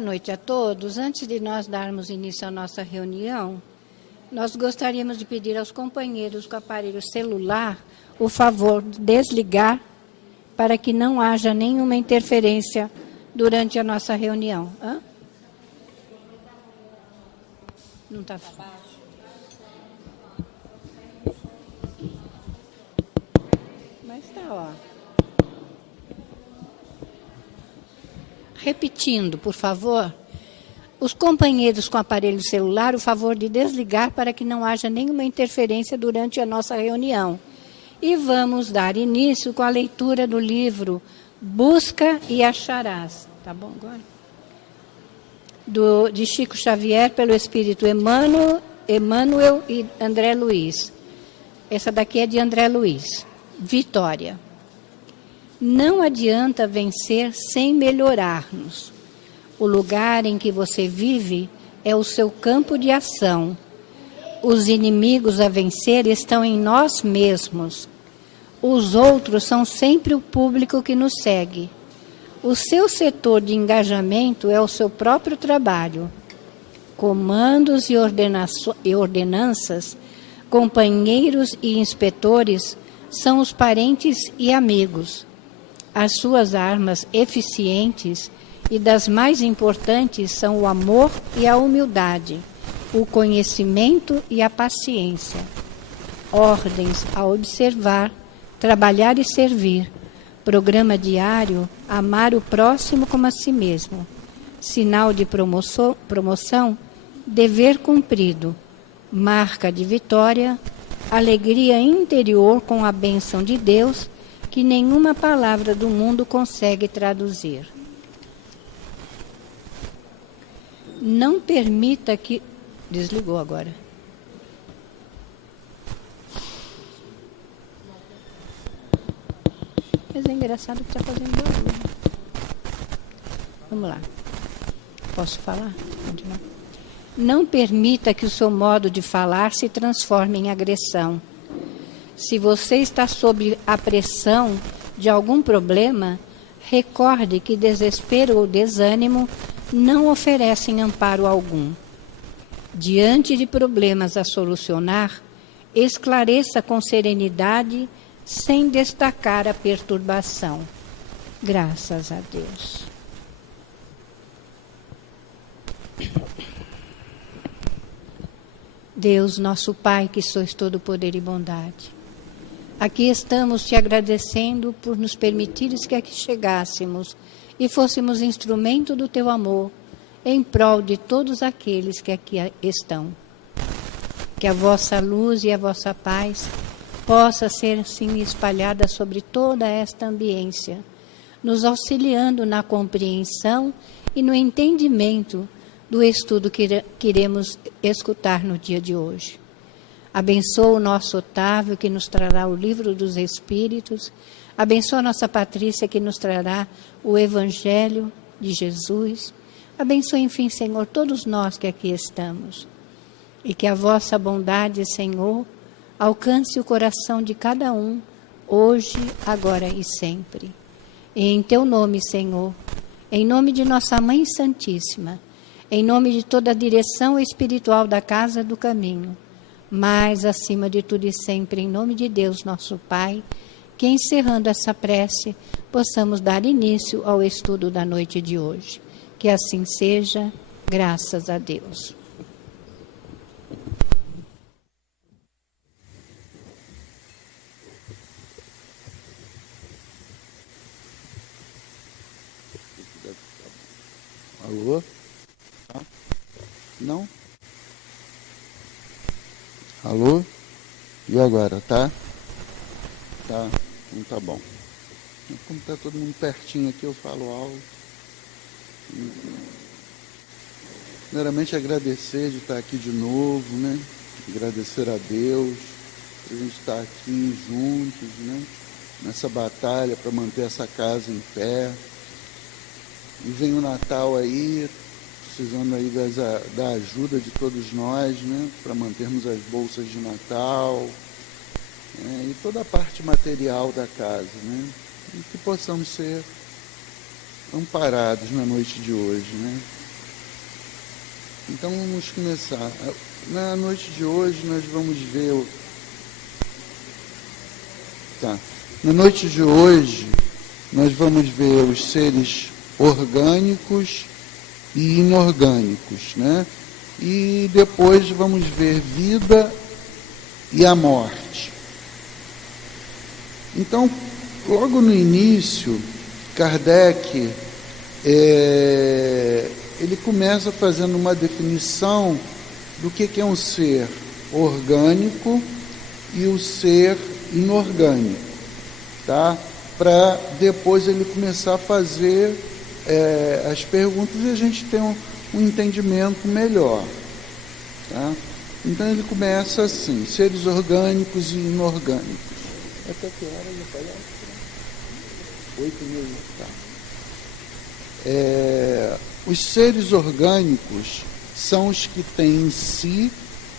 Boa noite a todos. Antes de nós darmos início à nossa reunião, nós gostaríamos de pedir aos companheiros com aparelho celular o favor de desligar para que não haja nenhuma interferência durante a nossa reunião. Hã? Não está baixo. Mas está, ó. Repetindo, por favor, os companheiros com aparelho celular, o favor de desligar para que não haja nenhuma interferência durante a nossa reunião. E vamos dar início com a leitura do livro Busca e Acharás. Tá bom agora? De Chico Xavier, pelo Espírito Emmanuel e André Luiz. Essa daqui é de André Luiz. Vitória. Não adianta vencer sem melhorar-nos. O lugar em que você vive é o seu campo de ação. Os inimigos a vencer estão em nós mesmos. Os outros são sempre o público que nos segue. O seu setor de engajamento é o seu próprio trabalho. Comandos e ordenanças, companheiros e inspetores são os parentes e amigos. As suas armas eficientes e das mais importantes são o amor e a humildade, o conhecimento e a paciência. Ordens a observar, trabalhar e servir. Programa diário, amar o próximo como a si mesmo. Sinal de promoção, dever cumprido. Marca de vitória, alegria interior com a bênção de Deus, que nenhuma palavra do mundo consegue traduzir. Não permita que... Desligou agora. Mas é engraçado que está fazendo barulho. Vamos lá. Posso falar? Continuar. Não permita que o seu modo de falar se transforme em agressão. Se você está sob a pressão de algum problema, recorde que desespero ou desânimo não oferecem amparo algum. Diante de problemas a solucionar, esclareça com serenidade, sem destacar a perturbação. Graças a Deus. Deus, nosso Pai, que sois todo poder e bondade, aqui estamos te agradecendo por nos permitires que aqui chegássemos e fôssemos instrumento do teu amor em prol de todos aqueles que aqui estão. Que a vossa luz e a vossa paz possa ser assim espalhada sobre toda esta ambiência, nos auxiliando na compreensão e no entendimento do estudo que iremos escutar no dia de hoje. Abençoa o nosso Otávio, que nos trará o livro dos Espíritos. Abençoa a nossa Patrícia, que nos trará o Evangelho de Jesus. Abençoa, enfim, Senhor, todos nós que aqui estamos. E que a vossa bondade, Senhor, alcance o coração de cada um, hoje, agora e sempre. E em teu nome, Senhor, em nome de nossa Mãe Santíssima, em nome de toda a direção espiritual da Casa do Caminho, mas, acima de tudo e sempre, em nome de Deus, nosso Pai, que encerrando essa prece, possamos dar início ao estudo da noite de hoje. Que assim seja, graças a Deus. Alô? Não? Alô? E agora, tá? Tá, não tá bom. Como tá todo mundo pertinho aqui, eu falo alto. Primeiramente, agradecer de estar aqui de novo, né? Agradecer a Deus por a gente estar aqui juntos, né? Nessa batalha para manter essa casa em pé. E vem o Natal aí, precisando aí da ajuda de todos nós, né? Para mantermos as bolsas de Natal, e toda a parte material da casa, né? E que possamos ser amparados na noite de hoje, né? Então vamos começar. Na noite de hoje nós vamos ver Na noite de hoje nós vamos ver os seres orgânicos e inorgânicos, né? E depois vamos ver vida e a morte. Então, logo no início, Kardec ele começa fazendo uma definição do que é um ser orgânico e o ser inorgânico, tá? Para depois ele começar a fazer as perguntas e a gente ter um entendimento melhor, tá? Então ele começa assim: seres orgânicos e inorgânicos. Até que hora eu falei? 8h30, tá? Os seres orgânicos são os que têm em si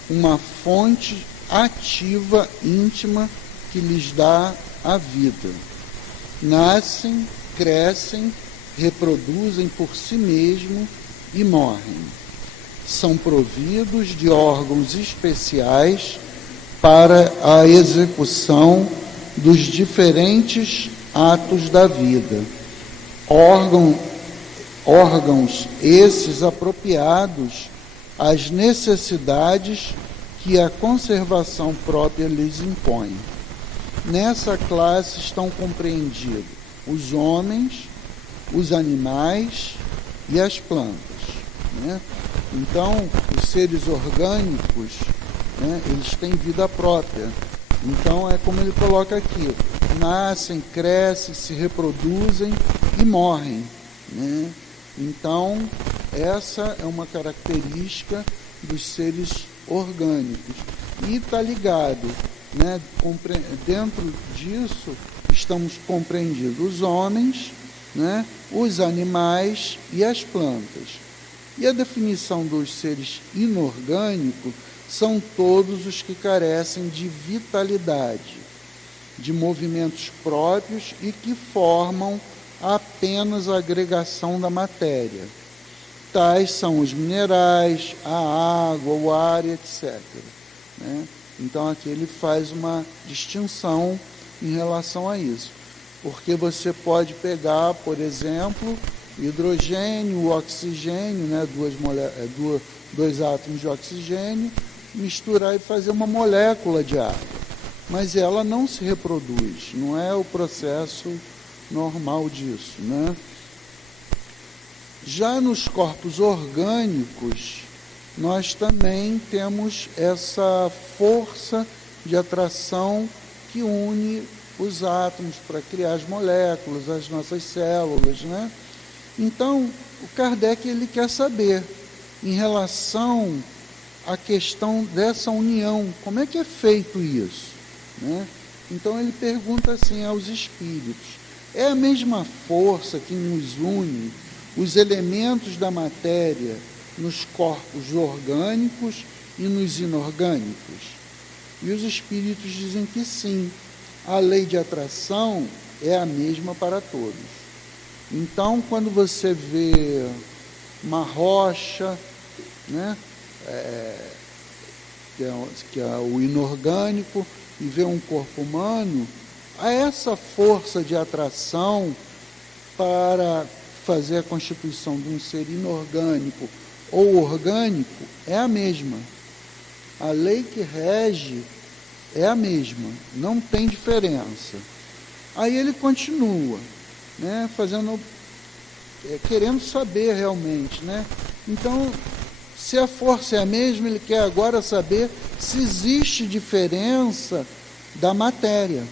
uma fonte ativa íntima que lhes dá a vida. Nascem, crescem, reproduzem por si mesmos e morrem. São providos de órgãos especiais para a execução dos diferentes atos da vida. Órgãos esses apropriados às necessidades que a conservação própria lhes impõe. Nessa classe estão compreendidos os homens, os animais e as plantas, né? Então, os seres orgânicos, né, eles têm vida própria. Então, é como ele coloca aqui: nascem, crescem, se reproduzem e morrem, né? Então, essa é uma característica dos seres orgânicos. E está ligado, né? Dentro disso estamos compreendidos os homens, né? Os animais e as plantas. E a definição dos seres inorgânicos são todos os que carecem de vitalidade, de movimentos próprios e que formam apenas a agregação da matéria. Tais são os minerais, a água, o ar, etc., né? Então aqui ele faz uma distinção em relação a isso. Porque você pode pegar, por exemplo, hidrogênio, o oxigênio, né, dois átomos de oxigênio, misturar e fazer uma molécula de ar. Mas ela não se reproduz, não é o processo normal disso, né? Já nos corpos orgânicos, nós também temos essa força de atração que une os átomos para criar as moléculas, as nossas células, né? Então, o Kardec ele quer saber, em relação à questão dessa união, como é que é feito isso, né? Então, ele pergunta assim aos espíritos: é a mesma força que nos une os elementos da matéria nos corpos orgânicos e nos inorgânicos? E os espíritos dizem que sim, a lei de atração é a mesma para todos. Então, quando você vê uma rocha, né, que é o inorgânico, e vê um corpo humano, há essa força de atração para fazer a constituição de um ser inorgânico ou orgânico é a mesma. A lei que rege é a mesma, não tem diferença. Aí ele continua, né, querendo saber realmente, né? Então, se a força é a mesma, ele quer agora saber se existe diferença da matéria,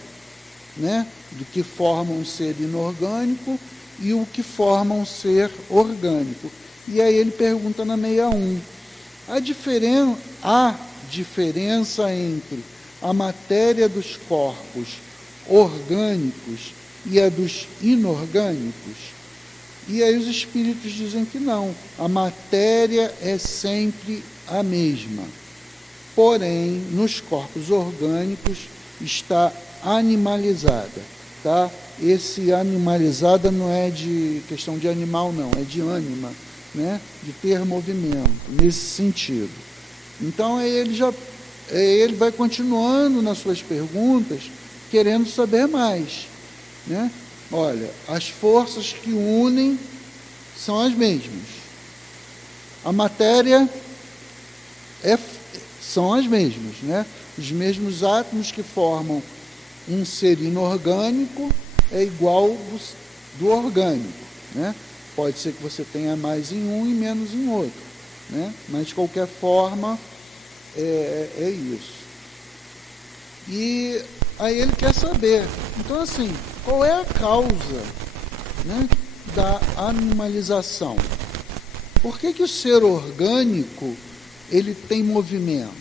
né, do que forma um ser inorgânico e o que forma um ser orgânico. E aí ele pergunta na 61, há diferença entre a matéria dos corpos orgânicos e a dos inorgânicos? E aí os espíritos dizem que não, a matéria é sempre a mesma. Porém, nos corpos orgânicos está animalizada, tá? Esse animalizada não é de questão de animal, não, é de ânima. né, de ter movimento nesse sentido. Então ele vai continuando nas suas perguntas, querendo saber mais, né? Olha, as forças que unem são as mesmas. A matéria são as mesmas, né? Os mesmos átomos que formam um ser inorgânico é igual do orgânico, né? Pode ser que você tenha mais em um e menos em outro, né? Mas de qualquer forma é isso. E aí ele quer saber, então assim, qual é a causa, né, da animalização? Por que o ser orgânico ele tem movimento,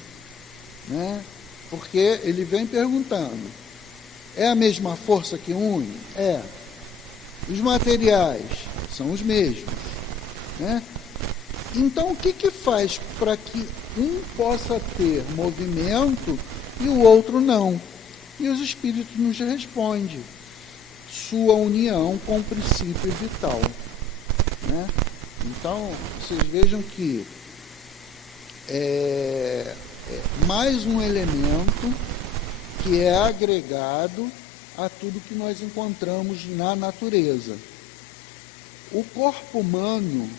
né? Porque ele vem perguntando, é a mesma força que une? É. Os materiais são os mesmos, né? Então o que faz para que um possa ter movimento e o outro não? E os espíritos nos respondem, sua união com o princípio vital, né? Então, vocês vejam que é mais um elemento que é agregado a tudo que nós encontramos na natureza. O corpo humano,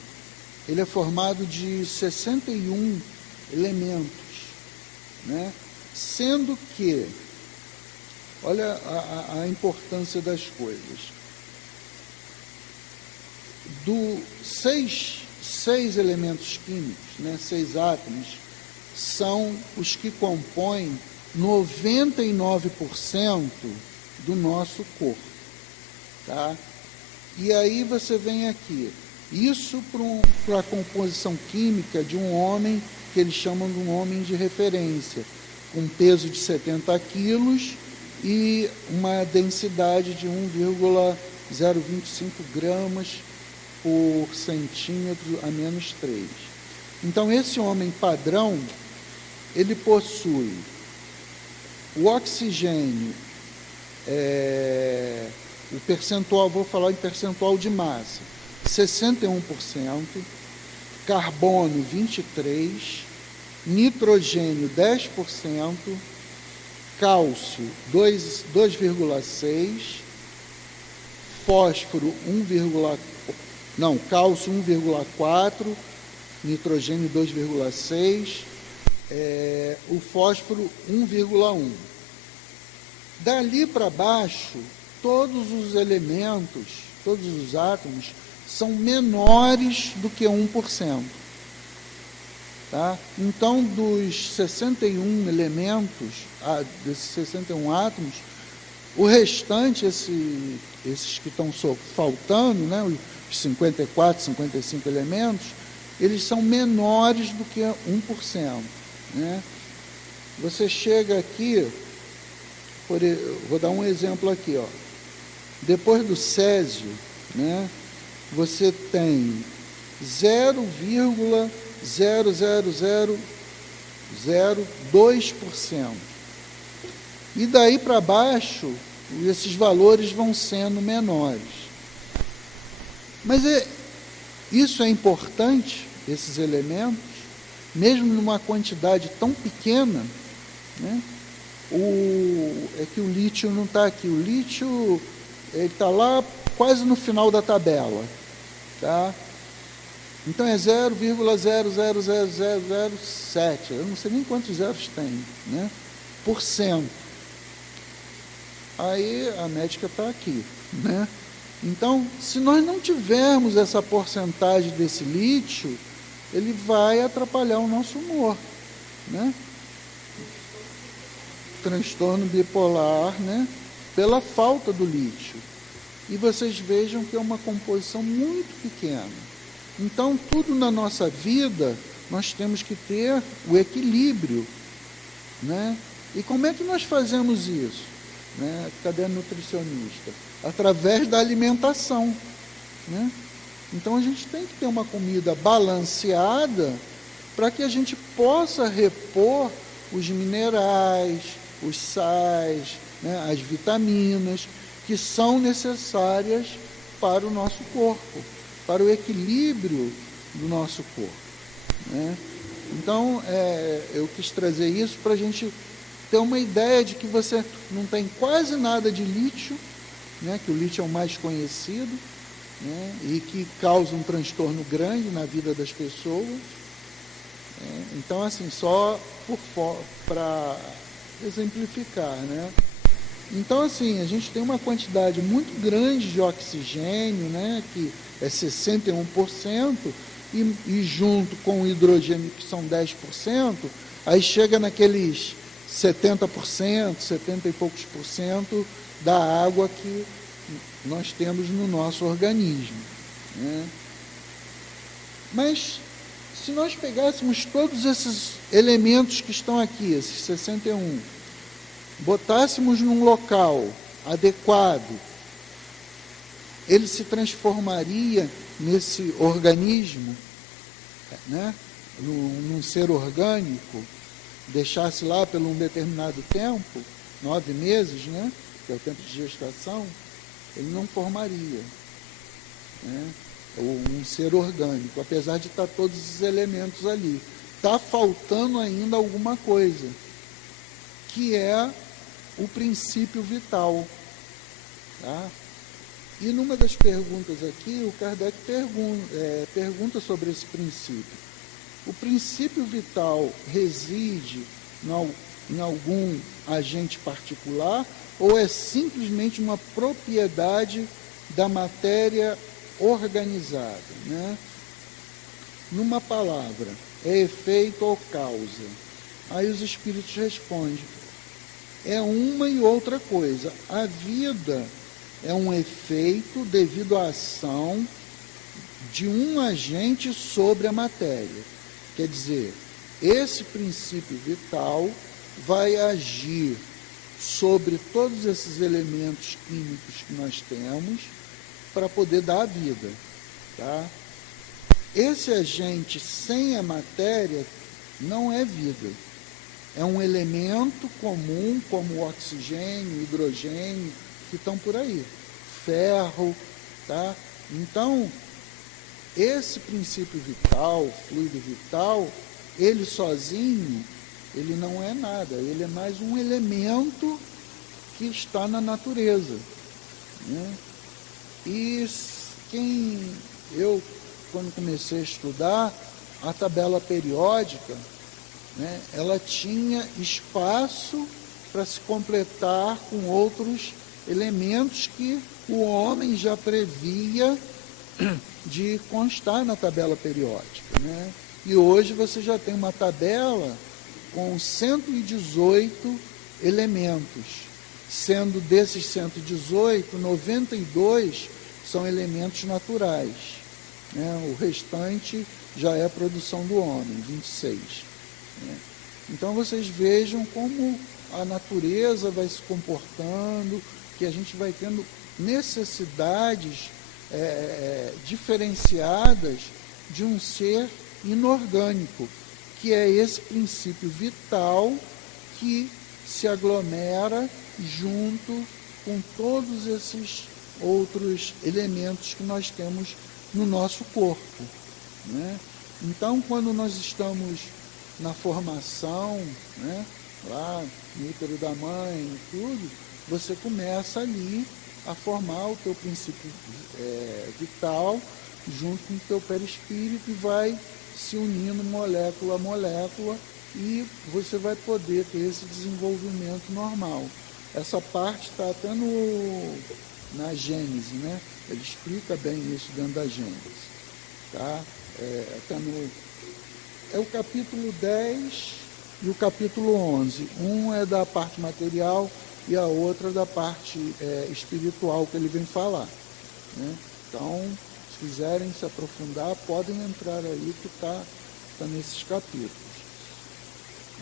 ele é formado de 61 elementos, né? Sendo que, olha a importância das coisas. Seis elementos químicos, né, 6 átomos, são os que compõem 99% do nosso corpo. Tá? E aí você vem aqui. Isso para a composição química de um homem, que eles chamam de um homem de referência, com peso de 70 quilos e uma densidade de 1,025 gramas por centímetro a menos 3. Então, esse homem padrão, ele possui o oxigênio, o percentual, vou falar em percentual de massa, 61%, carbono 23%, nitrogênio 10%, cálcio 2,6%, fósforo cálcio 1,4%, nitrogênio 2,6%, o fósforo 1,1%. Dali para baixo, todos os elementos, todos os átomos, são menores do que 1%. Tá? Então, dos 61 elementos, desses 61 átomos, o restante, esses que estão faltando, né, os 54, 55 elementos, eles são menores do que 1%. Né? Você chega aqui, vou dar um exemplo aqui, ó. Depois do césio, né, você tem 0,00002%. E daí para baixo, esses valores vão sendo menores. Mas isso é importante, esses elementos, mesmo numa quantidade tão pequena, né? É que o lítio não está aqui. O lítio está lá quase no final da tabela. Tá? Então é 0,00007. Eu não sei nem quantos zeros tem, né? Por cento. Aí a médica está aqui, né? Então, se nós não tivermos essa porcentagem desse lítio, ele vai atrapalhar o nosso humor, né? Transtorno bipolar, né? Pela falta do lítio. E vocês vejam que é uma composição muito pequena. Então, tudo na nossa vida, nós temos que ter o equilíbrio, né? E como é que nós fazemos isso? Né? Cadê a nutricionista? Através da alimentação, né? Então a gente tem que ter uma comida balanceada para que a gente possa repor os minerais, os sais, né, as vitaminas que são necessárias para o nosso corpo, para o equilíbrio do nosso corpo, né? Então, eu quis trazer isso para a gente ter uma ideia de que você não tem quase nada de lítio, né, que o lítio é o mais conhecido, né, e que causa um transtorno grande na vida das pessoas. Então, assim, só para exemplificar, né? Então, assim, a gente tem uma quantidade muito grande de oxigênio, né, que é 61%, e junto com o hidrogênio, que são 10%, aí chega naqueles 70%, 70 e poucos por cento da água que nós temos no nosso organismo, né? Mas, se nós pegássemos todos esses elementos que estão aqui, esses 61, botássemos num local adequado, ele se transformaria nesse organismo, né, num ser orgânico, deixasse lá por um determinado tempo, 9 meses, né, que é o tempo de gestação, ele não formaria, né, um ser orgânico, apesar de estar todos os elementos ali. Está faltando ainda alguma coisa, que é o princípio vital. Tá? E numa das perguntas aqui, o Kardec pergunta sobre esse princípio. O princípio vital reside em algum agente particular ou é simplesmente uma propriedade da matéria organizada? Né? Numa palavra, é efeito ou causa? Aí os espíritos respondem, é uma e outra coisa. A vida é um efeito devido à ação de um agente sobre a matéria. Quer dizer, esse princípio vital vai agir sobre todos esses elementos químicos que nós temos para poder dar a vida. Tá? Esse agente sem a matéria não é vida. É um elemento comum, como o oxigênio, hidrogênio, que estão por aí. Ferro, tá? Então, esse princípio vital, fluido vital, ele sozinho, ele não é nada. Ele é mais um elemento que está na natureza, né? E quando comecei a estudar a tabela periódica, né, ela tinha espaço para se completar com outros elementos que o homem já previa de constar na tabela periódica, né? E hoje você já tem uma tabela com 118 elementos, sendo desses 118, 92 são elementos naturais, né? O restante já é produção do homem, 26. Então vocês vejam como a natureza vai se comportando, que a gente vai tendo necessidades diferenciadas de um ser inorgânico, que é esse princípio vital que se aglomera junto com todos esses outros elementos que nós temos no nosso corpo, né? Então, quando nós estamos na formação, né, lá no útero da mãe e tudo, você começa ali a formar o teu princípio vital junto com o teu perispírito e vai se unindo molécula a molécula e você vai poder ter esse desenvolvimento normal. Essa parte está até na Gênese, né? Ele explica bem isso dentro da Gênese. Tá? É o capítulo 10 e o capítulo 11. Um é da parte material e a outra da parte espiritual que ele vem falar, né? Então, se quiserem se aprofundar, podem entrar aí que está nesses capítulos,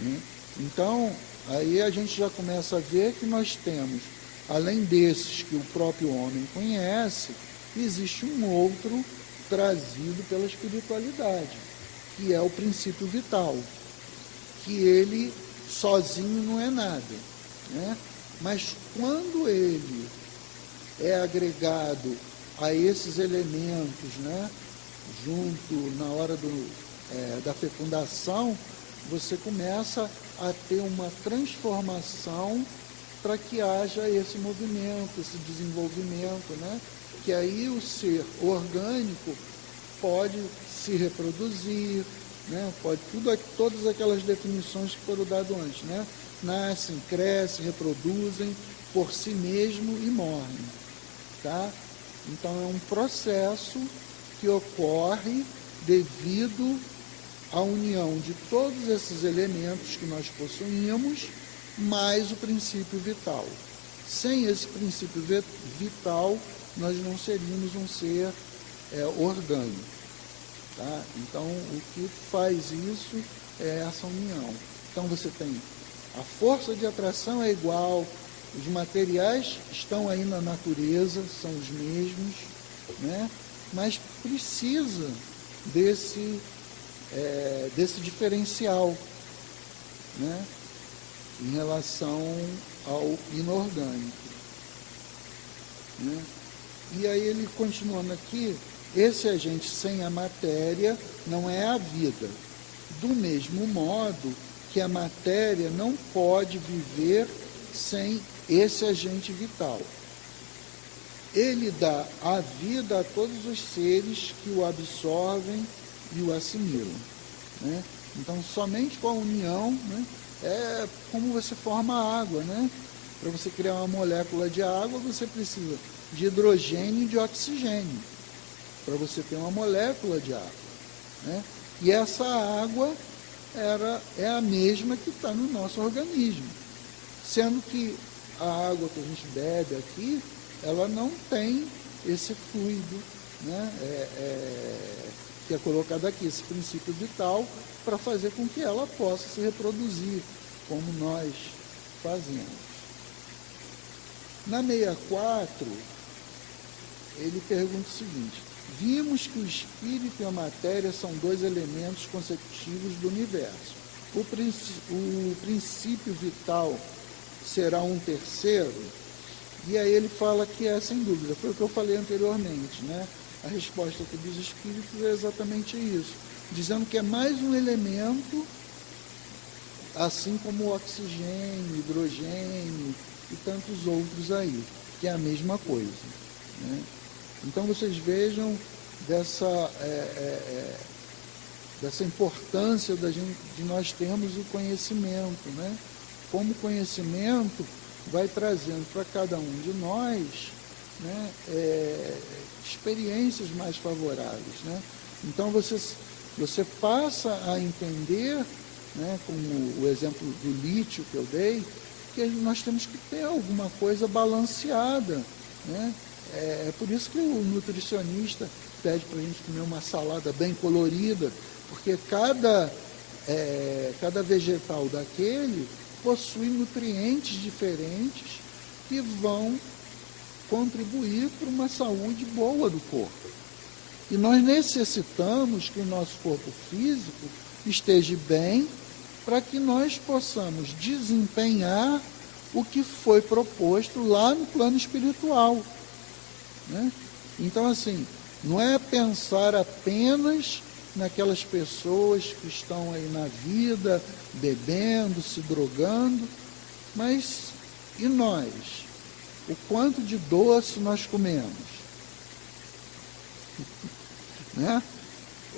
né? Então, aí a gente já começa a ver que nós temos, além desses que o próprio homem conhece, existe um outro trazido pela espiritualidade, que é o princípio vital, que ele sozinho não é nada, né? Mas quando ele é agregado a esses elementos, né, junto na hora da fecundação, você começa a ter uma transformação para que haja esse movimento, esse desenvolvimento, né? Que aí o ser orgânico pode se reproduzir, né? Pode todas aquelas definições que foram dadas antes, né? Nascem, crescem, reproduzem por si mesmo e morrem, tá? Então é um processo que ocorre devido à união de todos esses elementos que nós possuímos, mais o princípio vital. Sem esse princípio vital, nós não seríamos um ser orgânico. Tá? Então, o que faz isso é essa união. Então, você tem a força de atração é igual, os materiais estão aí na natureza, são os mesmos, né? Mas precisa desse diferencial, né? Em relação ao inorgânico, né? E aí ele continuando aqui, esse agente sem a matéria não é a vida. Do mesmo modo que a matéria não pode viver sem esse agente vital. Ele dá a vida a todos os seres que o absorvem e o assimilam, né? Então, somente com a união, né, é como você forma a água, né? Para você criar uma molécula de água, você precisa de hidrogênio e de oxigênio, para você ter uma molécula de água, né? E essa água é a mesma que está no nosso organismo, sendo que a água que a gente bebe aqui, ela não tem esse fluido, né? Que é colocado aqui, esse princípio vital, para fazer com que ela possa se reproduzir, como nós fazemos. Na 64, ele pergunta o seguinte: vimos que o espírito e a matéria são dois elementos consecutivos do universo. O princípio vital será um terceiro? E aí ele fala que é sem dúvida, foi o que eu falei anteriormente, né? A resposta aqui dos espíritos é exatamente isso, dizendo que é mais um elemento, assim como o oxigênio, hidrogênio e tantos outros aí, que é a mesma coisa, né? Então vocês vejam dessa importância de nós termos o conhecimento, né? Como o conhecimento vai trazendo para cada um de nós, né, experiências mais favoráveis, né? Então você passa a entender, né, como o exemplo do lítio que eu dei, que nós temos que ter alguma coisa balanceada, né? É por isso que o nutricionista pede para a gente comer uma salada bem colorida, porque cada vegetal daquele possui nutrientes diferentes que vão contribuir para uma saúde boa do corpo. E nós necessitamos que o nosso corpo físico esteja bem para que nós possamos desempenhar o que foi proposto lá no plano espiritual, né? Então, assim, não é pensar apenas naquelas pessoas que estão aí na vida, bebendo, se drogando, mas e nós? O quanto de doce nós comemos? Né?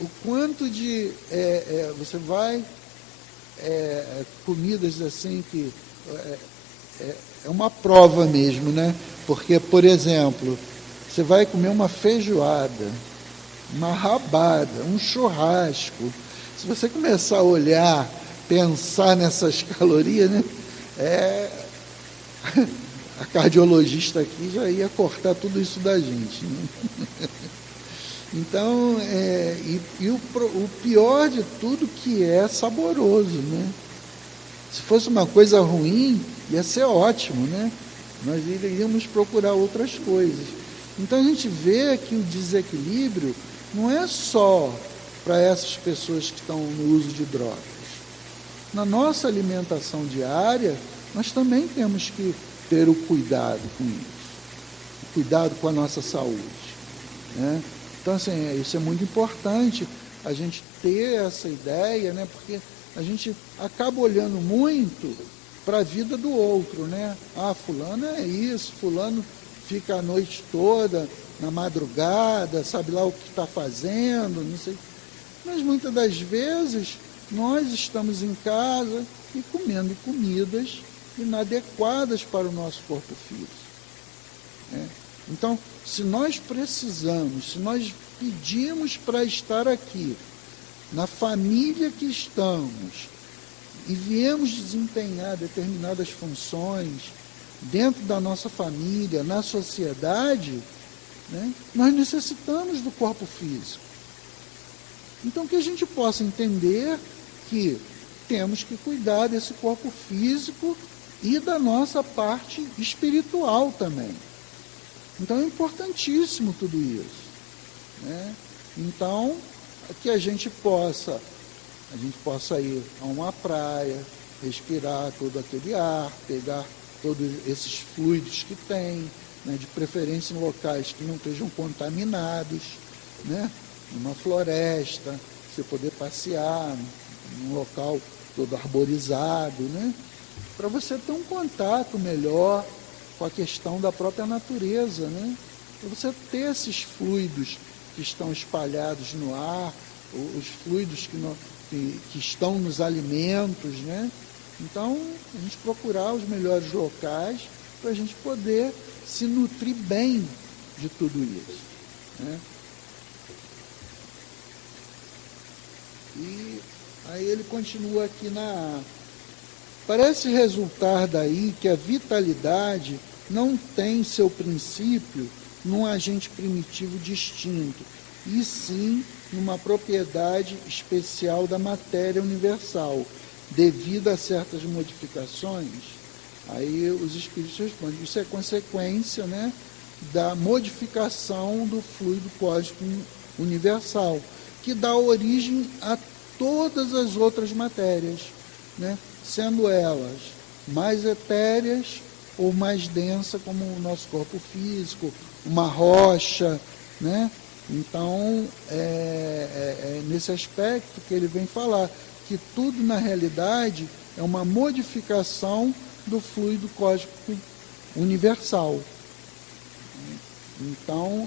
O quanto de... você vai... comidas assim que... é uma prova mesmo, né? Porque, por exemplo, você vai comer uma feijoada, uma rabada, um churrasco. Se você começar a olhar, pensar nessas calorias, né? A cardiologista aqui já ia cortar tudo isso da gente, né? Então, o pior de tudo que é saboroso, né? Se fosse uma coisa ruim, ia ser ótimo, né? Nós iríamos procurar outras coisas. Então a gente vê que o desequilíbrio não é só para essas pessoas que estão no uso de drogas. Na nossa alimentação diária, nós também temos que ter o cuidado com isso, o cuidado com a nossa saúde, né? Então, assim, isso é muito importante, a gente ter essa ideia, né? Porque a gente acaba olhando muito para a vida do outro, né? Ah, fulano é isso, fulano fica a noite toda, na madrugada, sabe lá o que está fazendo, não sei. Mas muitas das vezes nós estamos em casa e comendo comidas inadequadas para o nosso corpo físico, né? Então, se nós precisamos, se nós pedimos para estar aqui, na família que estamos, e viemos desempenhar determinadas funções dentro da nossa família, na sociedade, né, nós necessitamos do corpo físico. Então, que a gente possa entender que temos que cuidar desse corpo físico e da nossa parte espiritual também. Então, é importantíssimo tudo isso, né? Então, que a gente possa ir a uma praia, respirar todo aquele ar, pegar todos esses fluidos que tem, né, de preferência em locais que não estejam contaminados, né, numa floresta, você poder passear num local todo arborizado, né, para você ter um contato melhor com a questão da própria natureza, né, para você ter esses fluidos que estão espalhados no ar, os fluidos que estão nos alimentos, né? Então, a gente procurar os melhores locais para a gente poder se nutrir bem de tudo isso, né? E aí ele continua aqui parece resultar daí que a vitalidade não tem seu princípio num agente primitivo distinto, e sim numa propriedade especial da matéria universal, devido a certas modificações. Aí os espíritos respondem, isso é consequência, né, da modificação do fluido cósmico universal, que dá origem a todas as outras matérias, né, sendo elas mais etéreas ou mais densas, como o nosso corpo físico, uma rocha, né? Então, é nesse aspecto que ele vem falar, que tudo, na realidade, é uma modificação do fluido cósmico universal. Então,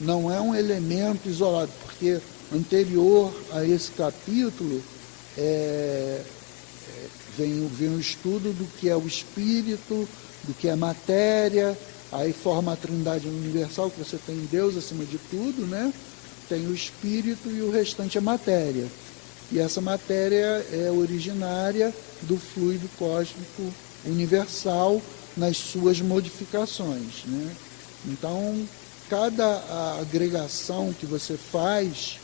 não é um elemento isolado, porque anterior a esse capítulo, vem o estudo do que é o espírito, do que é matéria. Aí forma a trindade universal, que você tem Deus acima de tudo, né? Tem o espírito e o restante é matéria. E essa matéria é originária do fluido cósmico universal nas suas modificações, né? Então, cada agregação que você faz,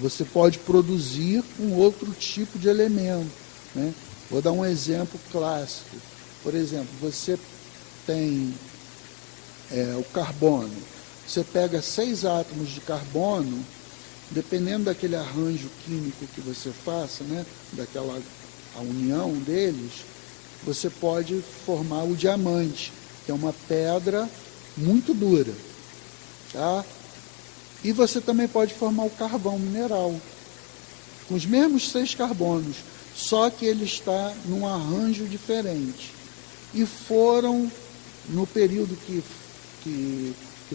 você pode produzir um outro tipo de elemento, né? Vou dar um exemplo clássico. Por exemplo, você tem o carbono. Você pega 6 átomos de carbono, dependendo daquele arranjo químico que você faça, né, a união deles, você pode formar o diamante, que é uma pedra muito dura, tá? E você também pode formar o carvão mineral, com os mesmos 6 carbonos, só que ele está num arranjo diferente. E foram, no período que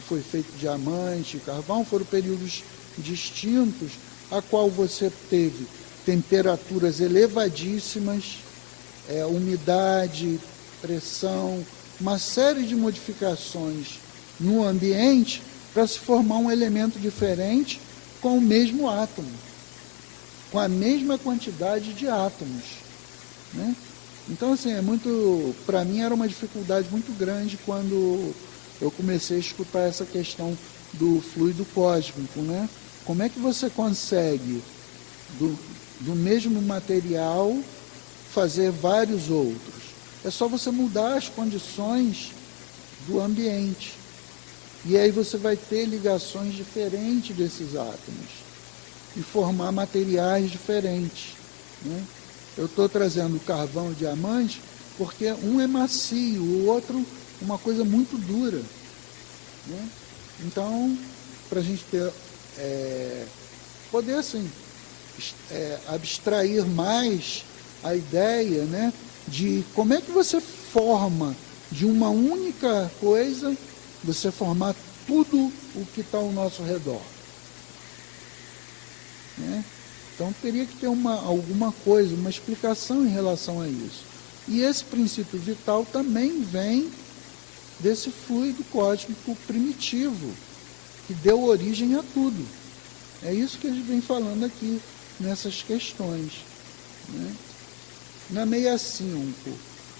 foi feito diamante e carvão, foram períodos distintos, a qual você teve temperaturas elevadíssimas, umidade, pressão, uma série de modificações no ambiente para se formar um elemento diferente com o mesmo átomo, com a mesma quantidade de átomos, né? Então, assim, para mim era uma dificuldade muito grande quando eu comecei a escutar essa questão do fluido cósmico, né? Como é que você consegue, do mesmo material, fazer vários outros? É só você mudar as condições do ambiente. E aí você vai ter ligações diferentes desses átomos e formar materiais diferentes, né? Eu estou trazendo o carvão e o diamante porque um é macio, o outro uma coisa muito dura, né? Então, para a gente ter, poder assim, abstrair mais a ideia, né, de como é que você forma de uma única coisa, você formar tudo o que está ao nosso redor. Né? Então teria que ter alguma coisa, uma explicação em relação a isso. E esse princípio vital também vem desse fluido cósmico primitivo, que deu origem a tudo. É isso que a gente vem falando aqui nessas questões. Né? Na 65,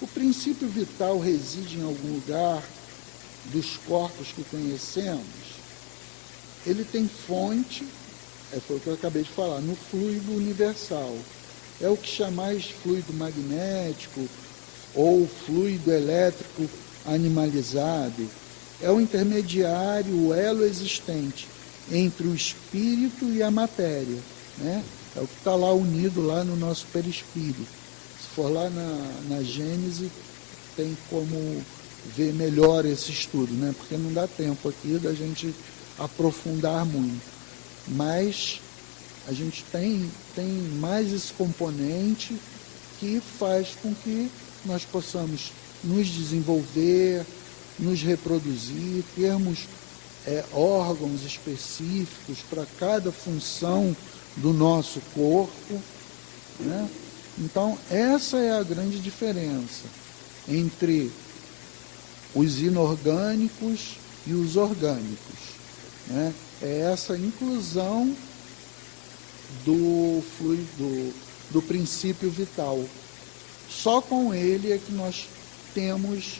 o princípio vital reside em algum lugar dos corpos que conhecemos. Ele tem fonte, foi o que eu acabei de falar, no fluido universal. É o que chamais fluido magnético ou fluido elétrico animalizado. É o intermediário, o elo existente entre o espírito e a matéria. Né? É o que está lá unido lá no nosso perispírito. Se for lá na Gênese, tem como ver melhor esse estudo, né? Porque não dá tempo aqui da gente aprofundar muito. Mas a gente tem mais esse componente que faz com que nós possamos nos desenvolver, nos reproduzir, termos órgãos específicos para cada função do nosso corpo. Né? Então, essa é a grande diferença entre os inorgânicos e os orgânicos. Né? É essa inclusão do fluido, do princípio vital. Só com ele é que nós temos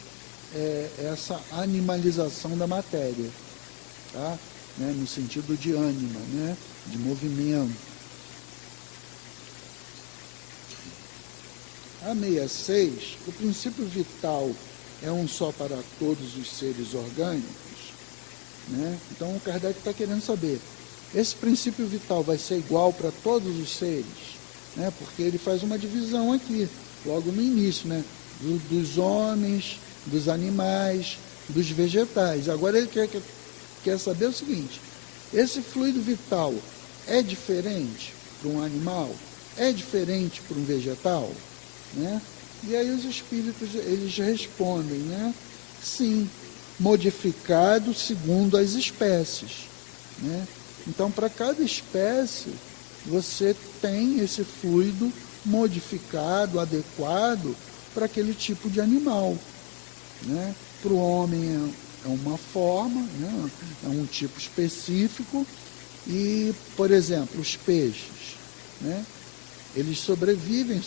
essa animalização da matéria, tá? Né? No sentido de ânima, né? De movimento. A 66, o princípio vital é um só para todos os seres orgânicos. Né? Então o Kardec está querendo saber, esse princípio vital vai ser igual para todos os seres? Né? Porque ele faz uma divisão aqui, logo no início, né? Dos homens, dos animais, dos vegetais. Agora ele quer saber o seguinte, esse fluido vital é diferente para um animal? É diferente para um vegetal? Né? E aí os espíritos, eles respondem, né? Sim, modificado segundo as espécies. Né? Então, para cada espécie, você tem esse fluido modificado, adequado para aquele tipo de animal. Né? Para o homem é uma forma, né? É um tipo específico. E, por exemplo, os peixes, né? Eles sobrevivem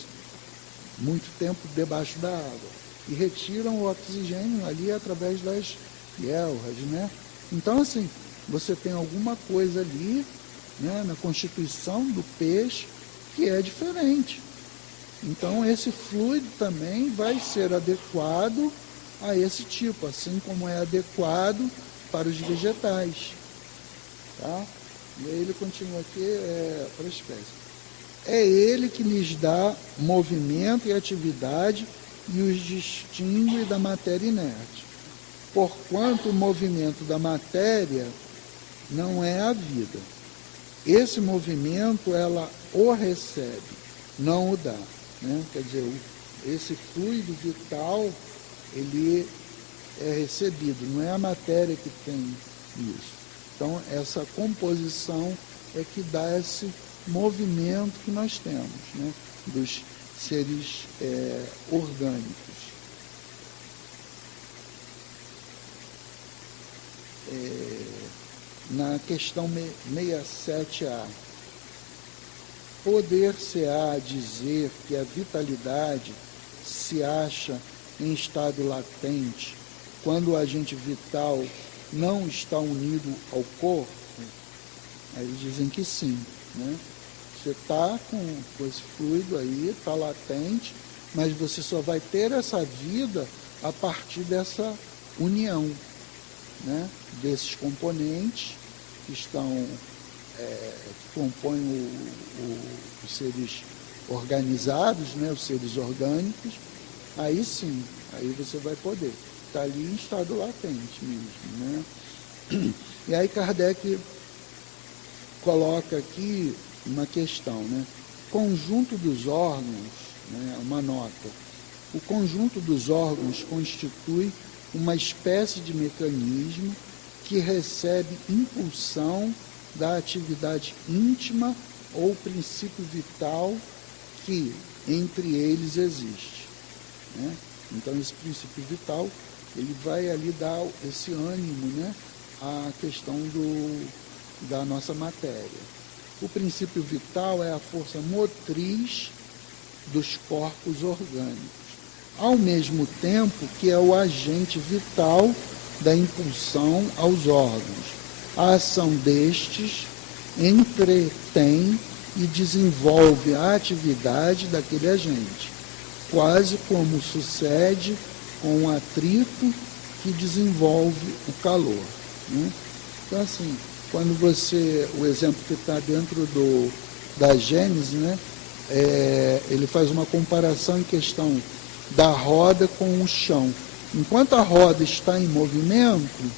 muito tempo debaixo da água e retiram o oxigênio ali através das guelras, né? Então, assim, você tem alguma coisa ali, né, na constituição do peixe que é diferente. Então, esse fluido também vai ser adequado a esse tipo, assim como é adequado para os vegetais. Tá? E aí ele continua aqui para a espécie. É ele que lhes dá movimento e atividade e os distingue da matéria inerte. Porquanto o movimento da matéria não é a vida. Esse movimento ela o recebe, não o dá. Né? Quer dizer, esse fluido vital, ele é recebido, não é a matéria que tem isso. Então, essa composição é que dá esse movimento que nós temos, né, dos seres orgânicos. Na questão 67A, poder-se-á dizer que a vitalidade se acha em estado latente quando o agente vital não está unido ao corpo? Aí eles dizem que sim, né? Você está com esse fluido aí, está latente, mas você só vai ter essa vida a partir dessa união, né? Desses componentes que estão, que compõem os seres organizados, né? Os seres orgânicos. Aí sim, aí você vai poder. Está ali em estado latente mesmo, né? E aí Kardec coloca aqui uma questão, né? Conjunto dos órgãos, né? Uma nota. O conjunto dos órgãos constitui uma espécie de mecanismo que recebe impulsão da atividade íntima ou princípio vital que entre eles existe, né? Então, esse princípio vital, ele vai ali dar esse ânimo, né, à questão da nossa matéria. O princípio vital é a força motriz dos corpos orgânicos, ao mesmo tempo que é o agente vital da impulsão aos órgãos. A ação destes entretém e desenvolve a atividade daquele agente, quase como sucede com o atrito que desenvolve o calor, né? Então, assim, quando o exemplo que está dentro da Gênese, né, ele faz uma comparação em questão da roda com o chão. Enquanto a roda está em movimento,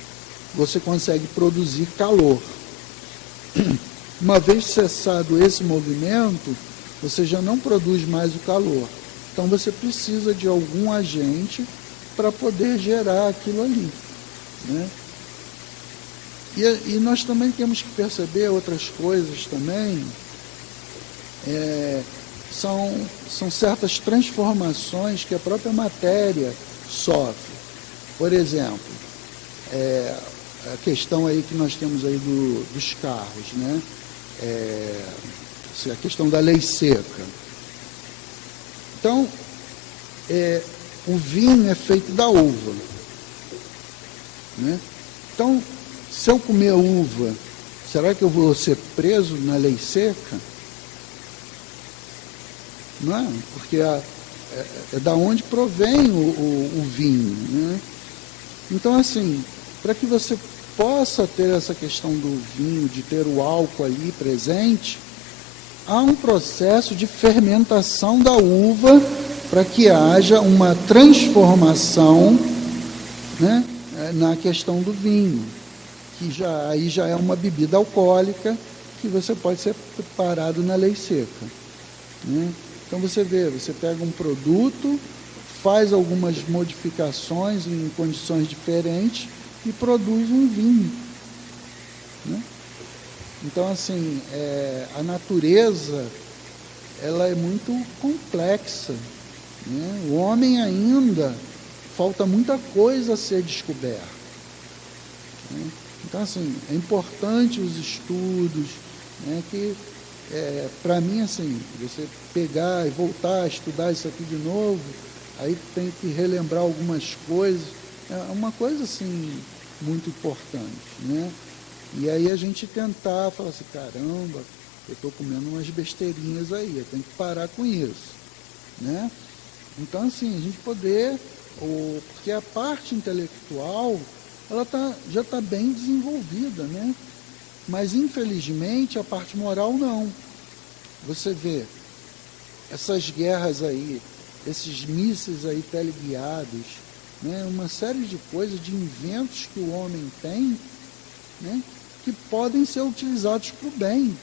você consegue produzir calor. Uma vez cessado esse movimento, você já não produz mais o calor. Então você precisa de algum agente para poder gerar aquilo ali, né? E nós também temos que perceber outras coisas também. São certas transformações que a própria matéria sofre. Por exemplo, a questão aí que nós temos aí dos carros, né? A questão da lei seca. Então, o vinho é feito da uva, né? Então, se eu comer uva, será que eu vou ser preso na lei seca? Não é? Porque é da onde provém o vinho, né? Então, assim, para que você possa ter essa questão do vinho, de ter o álcool ali presente, há um processo de fermentação da uva para que haja uma transformação, né, na questão do vinho, que aí já é uma bebida alcoólica que você pode ser preparado na lei seca, né? Então você pega um produto, faz algumas modificações em condições diferentes e produz um vinho, né? Então, assim, a natureza, ela é muito complexa, né? O homem ainda, falta muita coisa a ser descoberta, né? Então, assim, é importante os estudos, né? Que, para mim, assim, você pegar e voltar a estudar isso aqui de novo, aí tem que relembrar algumas coisas, é uma coisa, assim, muito importante, né? E aí a gente tentar falar assim, caramba, eu estou comendo umas besteirinhas aí, eu tenho que parar com isso, né? Então, assim, a gente poder, porque a parte intelectual, ela já está bem desenvolvida, né? Mas, infelizmente, a parte moral não. Você vê essas guerras aí, esses mísseis aí teleguiados, né? Uma série de coisas, de inventos que o homem tem, né? Que podem ser utilizados para o bem.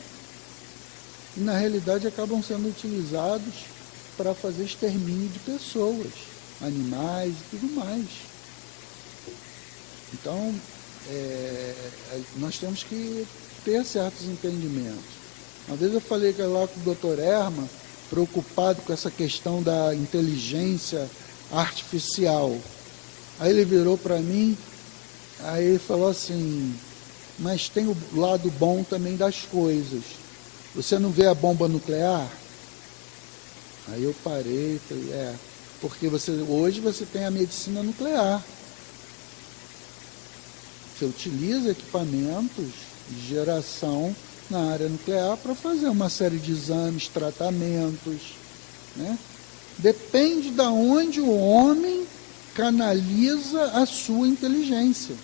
E, na realidade, acabam sendo utilizados para fazer extermínio de pessoas, animais e tudo mais. Então, nós temos que ter certos entendimentos. Uma vez eu falei lá com o Dr. Erma, preocupado com essa questão da inteligência artificial. Aí ele virou para mim, aí ele falou assim, mas tem o lado bom também das coisas. Você não vê a bomba nuclear? Aí eu parei e falei, porque hoje você tem a medicina nuclear. Você utiliza equipamentos de geração na área nuclear para fazer uma série de exames, tratamentos, né? Depende de onde o homem canaliza a sua inteligência.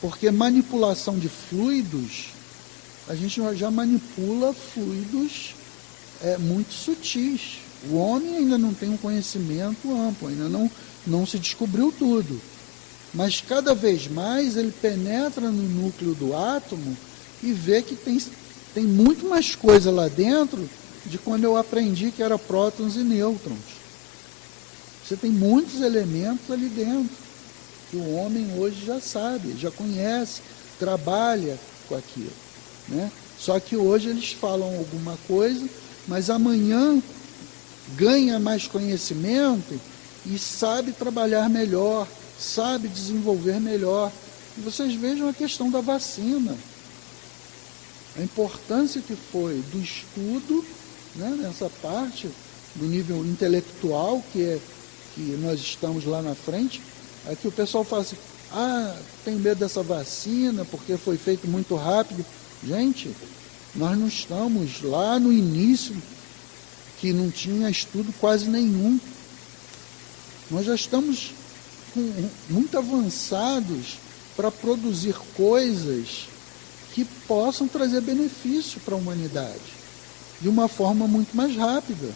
Porque manipulação de fluidos, a gente já manipula fluidos muito sutis. O homem ainda não tem um conhecimento amplo, ainda não se descobriu tudo. mas cada vez mais ele penetra no núcleo do átomo e vê que tem muito mais coisa lá dentro de quando eu aprendi que era prótons e nêutrons. Você tem muitos elementos ali dentro, que o homem hoje já sabe, já conhece, trabalha com aquilo, né? Só que hoje eles falam alguma coisa, mas amanhã ganha mais conhecimento e sabe trabalhar melhor, sabe desenvolver melhor. E vocês vejam a questão da vacina, a importância que foi do estudo, né, nessa parte do nível intelectual que nós estamos lá na frente. Aqui o pessoal fala assim, tem medo dessa vacina porque foi feito muito rápido. Gente, nós não estamos lá no início, que não tinha estudo quase nenhum. Nós já estamos muito avançados para produzir coisas que possam trazer benefício para a humanidade, de uma forma muito mais rápida.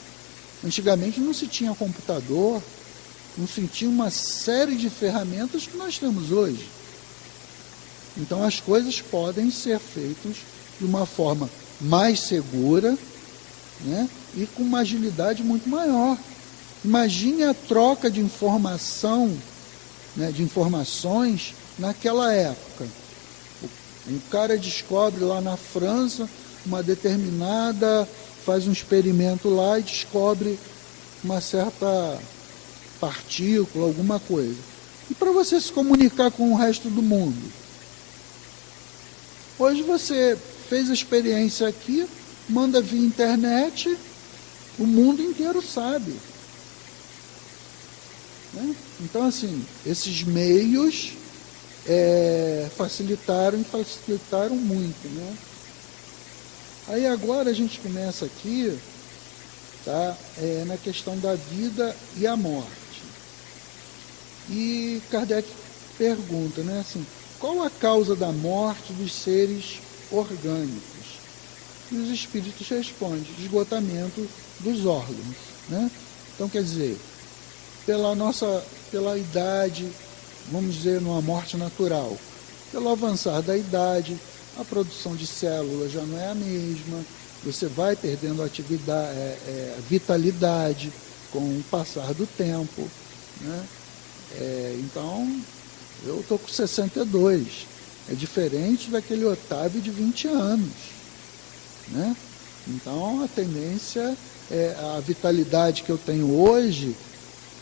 Antigamente não se tinha computador, não se tinha uma série de ferramentas que nós temos hoje. Então as coisas podem ser feitas de uma forma mais segura, né, e com uma agilidade muito maior. Imagine a troca de informação, né, de informações naquela época. Um cara descobre lá na França uma determinada, faz um experimento lá e descobre uma certa partícula, alguma coisa. E para você se comunicar com o resto do mundo? Hoje você fez a experiência aqui, manda via internet, o mundo inteiro sabe. Né? Então, assim, esses meios facilitaram muito, né? Aí agora a gente começa aqui, tá, na questão da vida e a morte. E Kardec pergunta, né, assim, qual a causa da morte dos seres orgânicos? E os espíritos respondem, esgotamento dos órgãos, né? Então, quer dizer, pela idade, vamos dizer, numa morte natural, pelo avançar da idade, a produção de células já não é a mesma, você vai perdendo a atividade, vitalidade com o passar do tempo, né? Então, eu estou com 62, é diferente daquele Otávio de 20 anos, né? Então, a tendência a vitalidade que eu tenho hoje,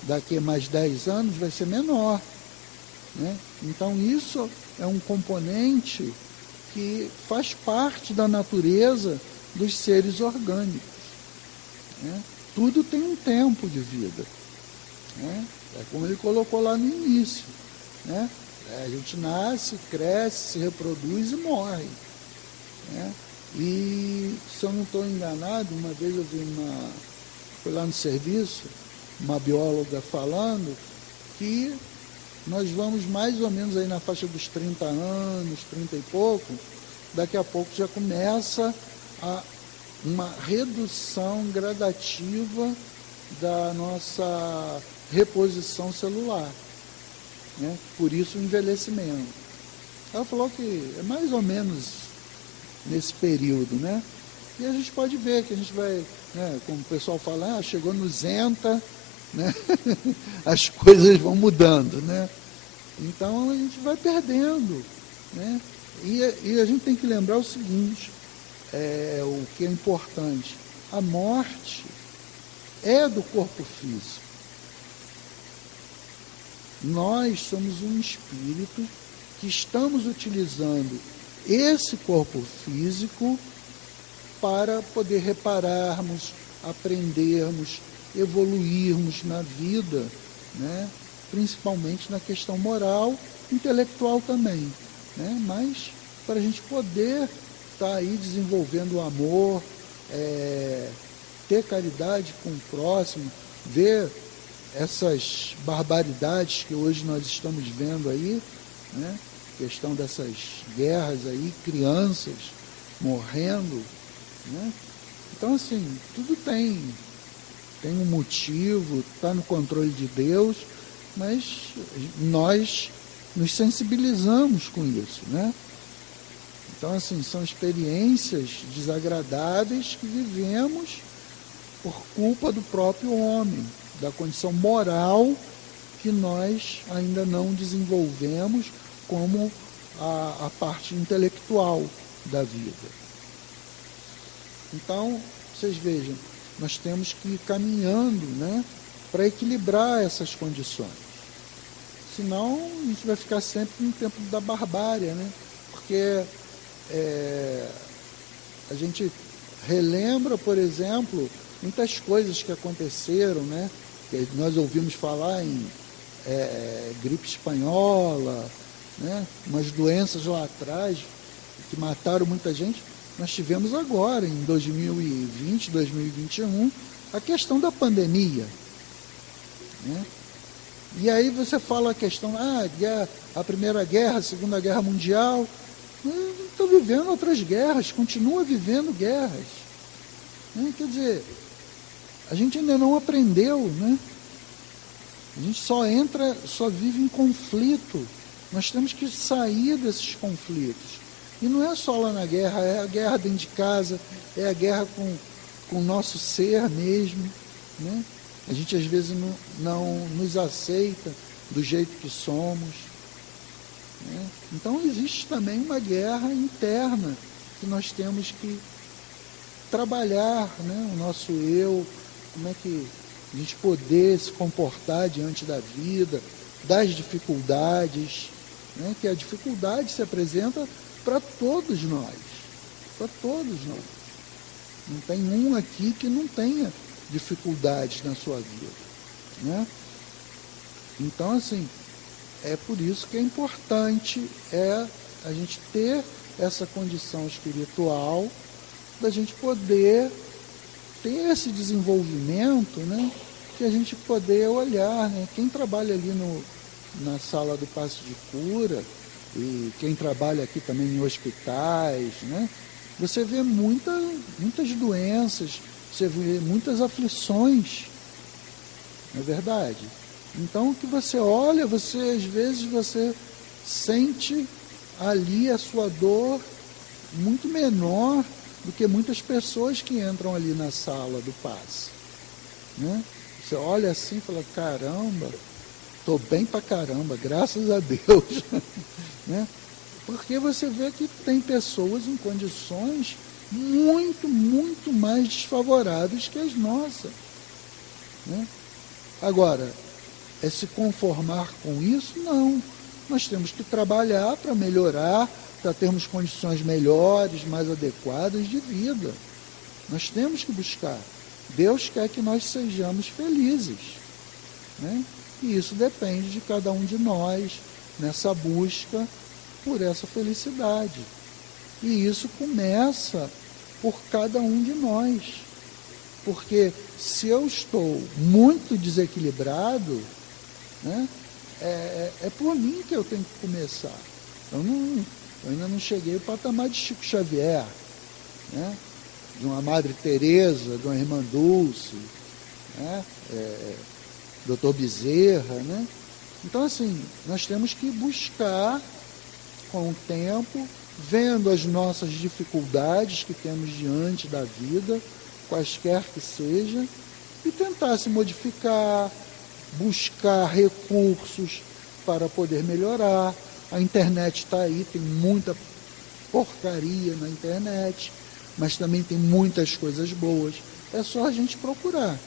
daqui a mais 10 anos, vai ser menor, né? Então, isso é um componente que faz parte da natureza dos seres orgânicos, né? Tudo tem um tempo de vida, né? É como ele colocou lá no início, né? A gente nasce, cresce, se reproduz e morre, né? E, se eu não estou enganado, uma vez eu vi foi lá no serviço, uma bióloga falando que nós vamos mais ou menos aí na faixa dos 30 anos, 30 e pouco, daqui a pouco já começa uma redução gradativa da nossa reposição celular, né? Por isso o envelhecimento. Ela falou que é mais ou menos nesse período, né? E a gente pode ver que a gente vai, né, como o pessoal fala, chegou no Zenta, né? As coisas vão mudando, né? Então a gente vai perdendo, né? E a gente tem que lembrar o seguinte, o que é importante, a morte é do corpo físico. Nós somos um espírito que estamos utilizando esse corpo físico para poder repararmos, aprendermos, evoluirmos na vida, né? Principalmente na questão moral, intelectual também, né? Mas para a gente poder estar aí desenvolvendo o amor, ter caridade com o próximo, ver essas barbaridades que hoje nós estamos vendo aí, né? Questão dessas guerras aí, crianças morrendo, né? Então, assim, tudo tem um motivo, está no controle de Deus, mas nós nos sensibilizamos com isso, né? Então, assim, são experiências desagradáveis que vivemos por culpa do próprio homem, da condição moral que nós ainda não desenvolvemos como a parte intelectual da vida. Então, vocês vejam, nós temos que ir caminhando, né, para equilibrar essas condições. Senão, a gente vai ficar sempre no tempo da barbárie, né? Porque a gente relembra, por exemplo, muitas coisas que aconteceram, né? Que nós ouvimos falar em gripe espanhola, né? Umas doenças lá atrás que mataram muita gente. Nós tivemos agora, em 2020, 2021, a questão da pandemia, né? E aí você fala a questão, a Primeira Guerra, a Segunda Guerra Mundial, estão vivendo outras guerras, continua vivendo guerras, né? Quer dizer, a gente ainda não aprendeu, né? A gente só vive em conflito. Nós temos que sair desses conflitos. E não é só lá na guerra, é a guerra dentro de casa, é a guerra com o nosso ser mesmo, né? A gente às vezes não nos aceita do jeito que somos, né? Então existe também uma guerra interna que nós temos que trabalhar, né? O nosso eu, como é que a gente poder se comportar diante da vida, das dificuldades, né? Que a dificuldade se apresenta para todos nós, para todos nós. Não tem um aqui que não tenha dificuldades na sua vida, né? Então, assim, é por isso que é importante a gente ter essa condição espiritual, da gente poder ter esse desenvolvimento, né? Que a gente poder olhar, né? Quem trabalha ali na sala do passe de cura, e quem trabalha aqui também em hospitais, né? Você vê muitas doenças, você vê muitas aflições, não é verdade? Então, o que você olha, às vezes você sente ali a sua dor muito menor do que muitas pessoas que entram ali na sala do passe, né? Você olha assim e fala, caramba, estou bem pra caramba, graças a Deus, né? Porque você vê que tem pessoas em condições muito, muito mais desfavoráveis que as nossas, né? Agora, é se conformar com isso? Não. Nós temos que trabalhar para melhorar, para termos condições melhores, mais adequadas de vida. Nós temos que buscar. Deus quer que nós sejamos felizes, né? E isso depende de cada um de nós, nessa busca por essa felicidade. E isso começa por cada um de nós. Porque se eu estou muito desequilibrado, né, é por mim que eu tenho que começar. Eu ainda não cheguei ao patamar de Chico Xavier, né, de uma Madre Teresa, de uma Irmã Dulce, né, Dr. Bezerra, né? Então, assim, nós temos que buscar com o tempo, vendo as nossas dificuldades que temos diante da vida, quaisquer que seja, e tentar se modificar, buscar recursos para poder melhorar. A internet está aí, tem muita porcaria na internet, mas também tem muitas coisas boas. É só a gente procurar.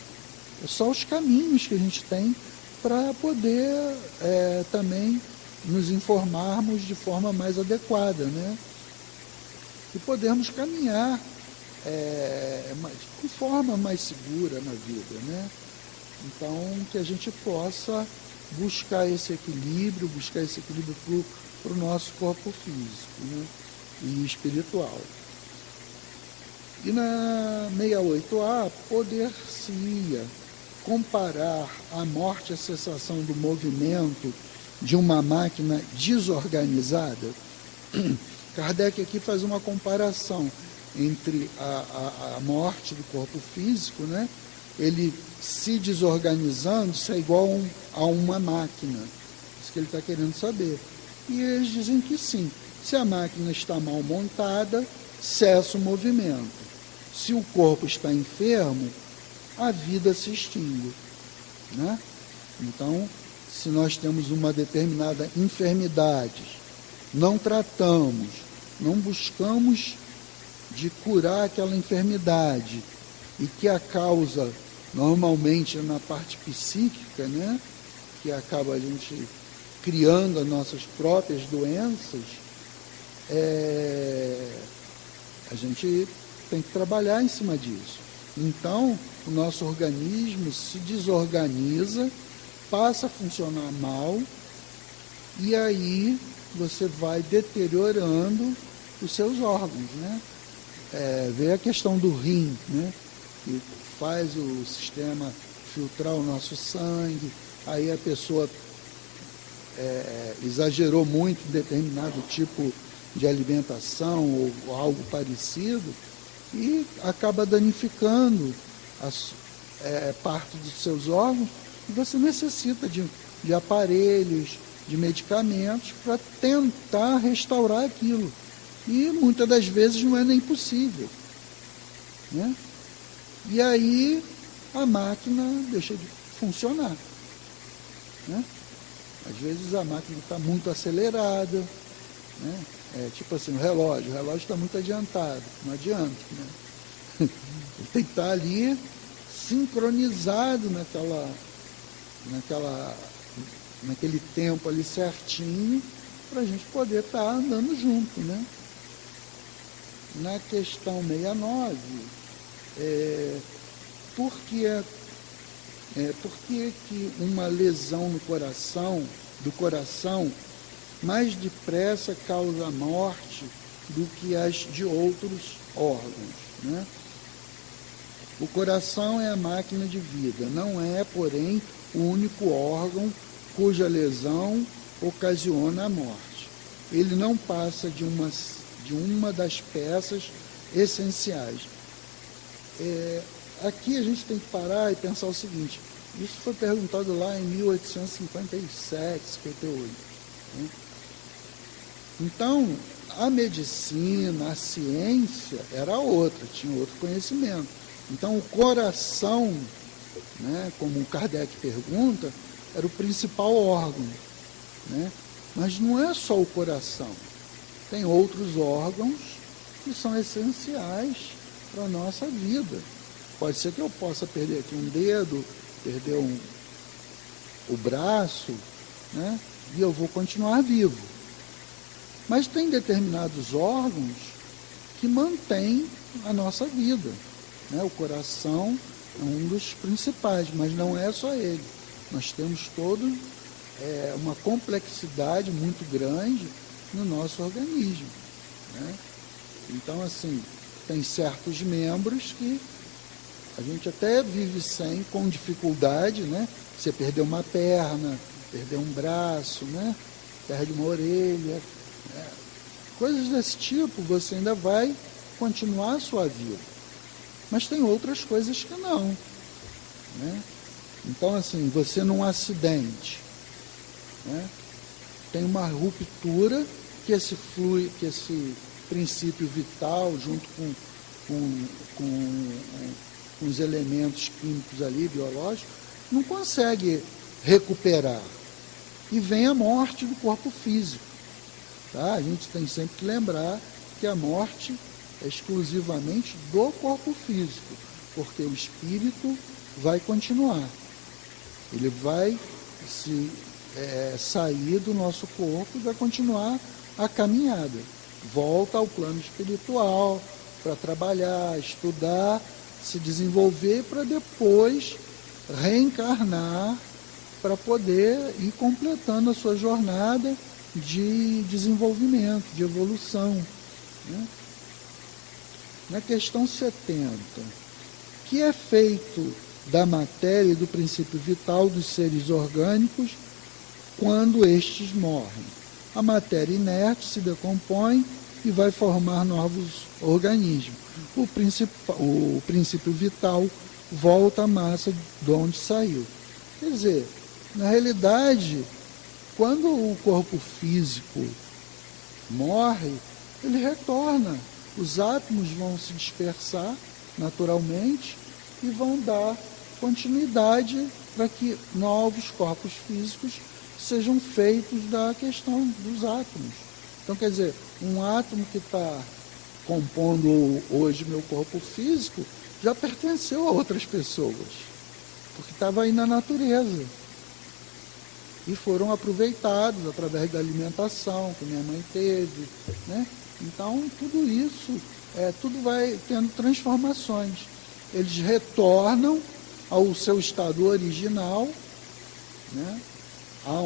É só os caminhos que a gente tem para poder também nos informarmos de forma mais adequada, né? E podermos caminhar de forma mais segura na vida, né? Então, que a gente possa buscar esse equilíbrio para o nosso corpo físico, né? E espiritual. E na 68A, poder-se-ia comparar a morte à cessação do movimento de uma máquina desorganizada. Kardec aqui faz uma comparação entre a morte do corpo físico, né? Ele se desorganizando, isso é igual a uma máquina. Isso que ele está querendo saber. E eles dizem que sim. Se a máquina está mal montada, cessa o movimento. Se o corpo está enfermo, a vida se extingue, né? Então, se nós temos uma determinada enfermidade, não tratamos, não buscamos de curar aquela enfermidade, e que a causa normalmente é na parte psíquica, né? Que acaba a gente criando as nossas próprias doenças, a gente tem que trabalhar em cima disso. Então, o nosso organismo se desorganiza, passa a funcionar mal, e aí você vai deteriorando os seus órgãos, né? Vê a questão do rim, né? Que faz o sistema filtrar o nosso sangue, aí a pessoa exagerou muito em determinado tipo de alimentação ou algo parecido, e acaba danificando parte dos seus órgãos, e você necessita de aparelhos, de medicamentos para tentar restaurar aquilo. E muitas das vezes não é nem possível, né? E aí a máquina deixa de funcionar, né? Às vezes a máquina está muito acelerada, né? Tipo assim, o relógio está muito adiantado, não adianta, né? Ele tem que estar ali sincronizado naquele tempo ali certinho, para a gente poder estar andando junto, né? Na questão 69, por que uma lesão no coração, do coração, mais depressa causa morte do que as de outros órgãos, né? O coração é a máquina de vida, não é, porém, o único órgão cuja lesão ocasiona a morte. Ele não passa de uma das peças essenciais. Aqui a gente tem que parar e pensar o seguinte: isso foi perguntado lá em 1857, 58. Né? Então, a medicina, a ciência era outra, tinha outro conhecimento. Então, o coração, né, como o Kardec pergunta, era o principal órgão, né? Mas não é só o coração. Tem outros órgãos que são essenciais para a nossa vida. Pode ser que eu possa perder aqui um dedo, perder o braço, né? E eu vou continuar vivo. Mas tem determinados órgãos que mantêm a nossa vida, né? O coração é um dos principais, mas não é só ele. Nós temos uma complexidade muito grande no nosso organismo, né? Então, assim, tem certos membros que a gente até vive sem, com dificuldade, né? Você perdeu uma perna, perdeu um braço, né? Perde uma orelha, né? Coisas desse tipo, você ainda vai continuar a sua vida. Mas tem outras coisas que não, né? Então, assim, você num acidente, né? Tem uma ruptura que esse princípio vital, junto com os elementos químicos ali, biológicos, não consegue recuperar. E vem a morte do corpo físico. Tá? A gente tem sempre que lembrar que a morte é exclusivamente do corpo físico, porque o espírito vai continuar. Ele vai sair do nosso corpo e vai continuar a caminhada. Volta ao plano espiritual para trabalhar, estudar, se desenvolver, para depois reencarnar, para poder ir completando a sua jornada de desenvolvimento, de evolução, né? Na questão 70, que é feito da matéria e do princípio vital dos seres orgânicos quando estes morrem? A matéria inerte se decompõe e vai formar novos organismos. O princípio vital volta à massa de onde saiu. Quer dizer, na realidade, quando o corpo físico morre, ele retorna. Os átomos vão se dispersar naturalmente e vão dar continuidade para que novos corpos físicos sejam feitos da questão dos átomos. Então, quer dizer, um átomo que está compondo hoje meu corpo físico já pertenceu a outras pessoas, porque estava aí na natureza. E foram aproveitados através da alimentação que minha mãe teve, né? Então, tudo isso, tudo vai tendo transformações. Eles retornam ao seu estado original, né? Há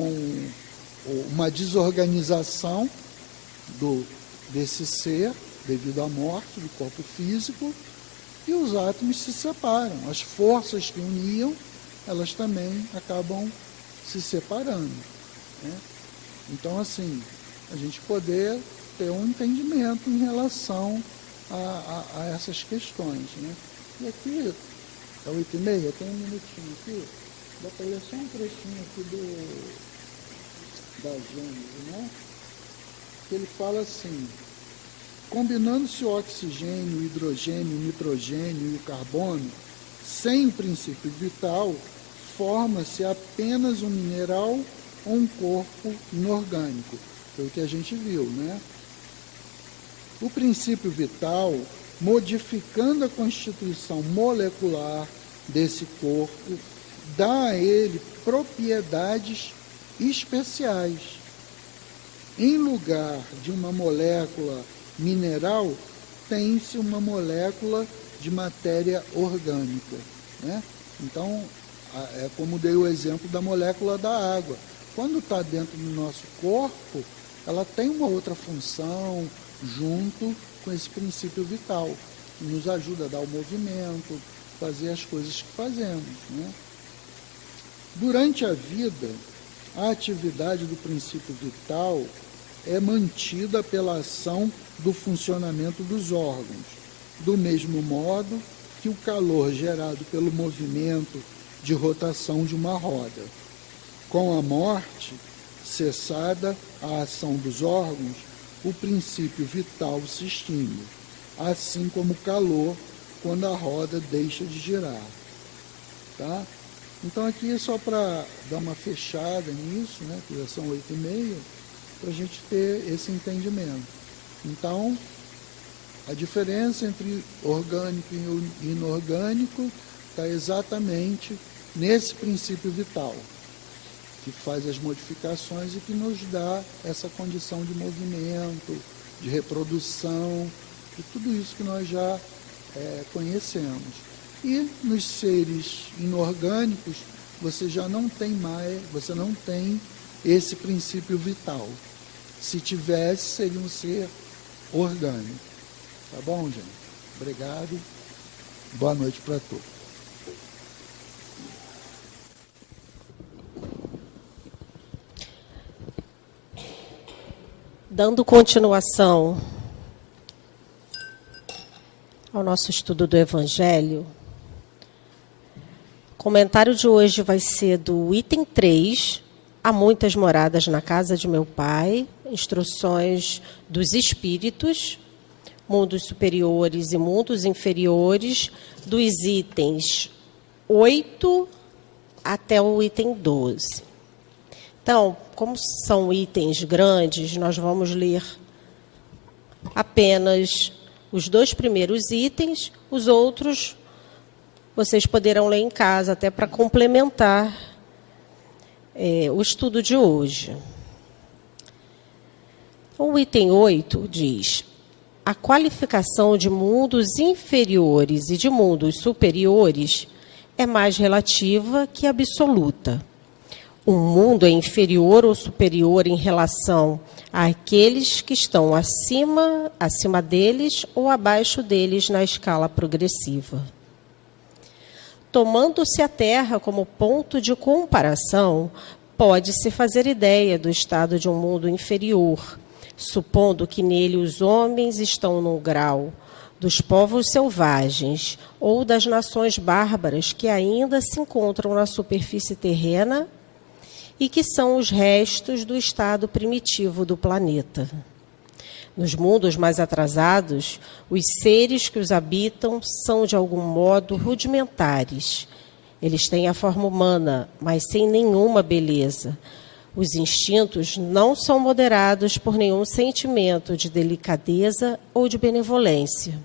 uma desorganização desse ser, devido à morte do corpo físico, e os átomos se separam. As forças que uniam, elas também acabam se separando, né? Então, assim, a gente poder ter um entendimento em relação a essas questões, né? E aqui, é 8h30, tem um minutinho aqui, dá para ler só um trechinho aqui da Gênesis, né? Que ele fala assim: combinando-se o oxigênio, o hidrogênio, o nitrogênio e o carbono, sem o princípio vital, forma-se apenas um mineral ou um corpo inorgânico. Foi o que a gente viu, né? O princípio vital, modificando a constituição molecular desse corpo, dá a ele propriedades especiais. Em lugar de uma molécula mineral, tem-se uma molécula de matéria orgânica, né? Então, é como dei o exemplo da molécula da água. Quando está dentro do nosso corpo, ela tem uma outra função junto com esse princípio vital, que nos ajuda a dar o movimento, fazer as coisas que fazemos, né? Durante a vida, a atividade do princípio vital é mantida pela ação do funcionamento dos órgãos, do mesmo modo que o calor gerado pelo movimento de rotação de uma roda. Com a morte, cessada a ação dos órgãos, o princípio vital se extingue, assim como o calor quando a roda deixa de girar. Tá? Então aqui é só para dar uma fechada nisso, né, que já são 8h30, para a gente ter esse entendimento. Então, a diferença entre orgânico e inorgânico está exatamente nesse princípio vital, que faz as modificações e que nos dá essa condição de movimento, de reprodução, e tudo isso que nós já conhecemos. E nos seres inorgânicos, você já não tem mais, você não tem esse princípio vital. Se tivesse, seria um ser orgânico. Tá bom, gente? Obrigado. Boa noite para todos. Dando continuação ao nosso estudo do Evangelho, o comentário de hoje vai ser do item 3, há muitas moradas na casa de meu pai, instruções dos espíritos, mundos superiores e mundos inferiores, dos itens 8 até o item 12. Então, como são itens grandes, nós vamos ler apenas os 2 primeiros itens, os outros vocês poderão ler em casa, até para complementar o estudo de hoje. O item 8 diz: a qualificação de mundos inferiores e de mundos superiores é mais relativa que absoluta. Um mundo é inferior ou superior em relação àqueles que estão acima deles ou abaixo deles na escala progressiva. Tomando-se a Terra como ponto de comparação, pode-se fazer ideia do estado de um mundo inferior, supondo que nele os homens estão no grau dos povos selvagens ou das nações bárbaras que ainda se encontram na superfície terrena e que são os restos do estado primitivo do planeta. Nos mundos mais atrasados, os seres que os habitam são, de algum modo, rudimentares. Eles têm a forma humana, mas sem nenhuma beleza. Os instintos não são moderados por nenhum sentimento de delicadeza ou de benevolência,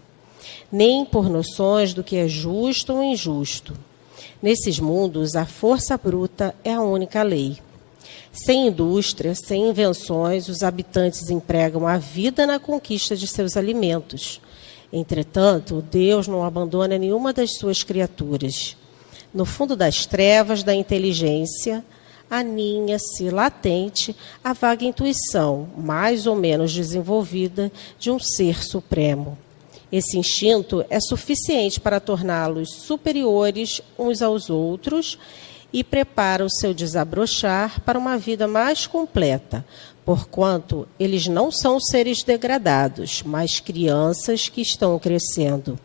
nem por noções do que é justo ou injusto. Nesses mundos, a força bruta é a única lei. Sem indústria, sem invenções, os habitantes empregam a vida na conquista de seus alimentos. Entretanto, Deus não abandona nenhuma das suas criaturas. No fundo das trevas da inteligência, aninha-se latente a vaga intuição, mais ou menos desenvolvida, de um ser supremo. Esse instinto é suficiente para torná-los superiores uns aos outros e prepara o seu desabrochar para uma vida mais completa, porquanto eles não são seres degradados, mas crianças que estão crescendo.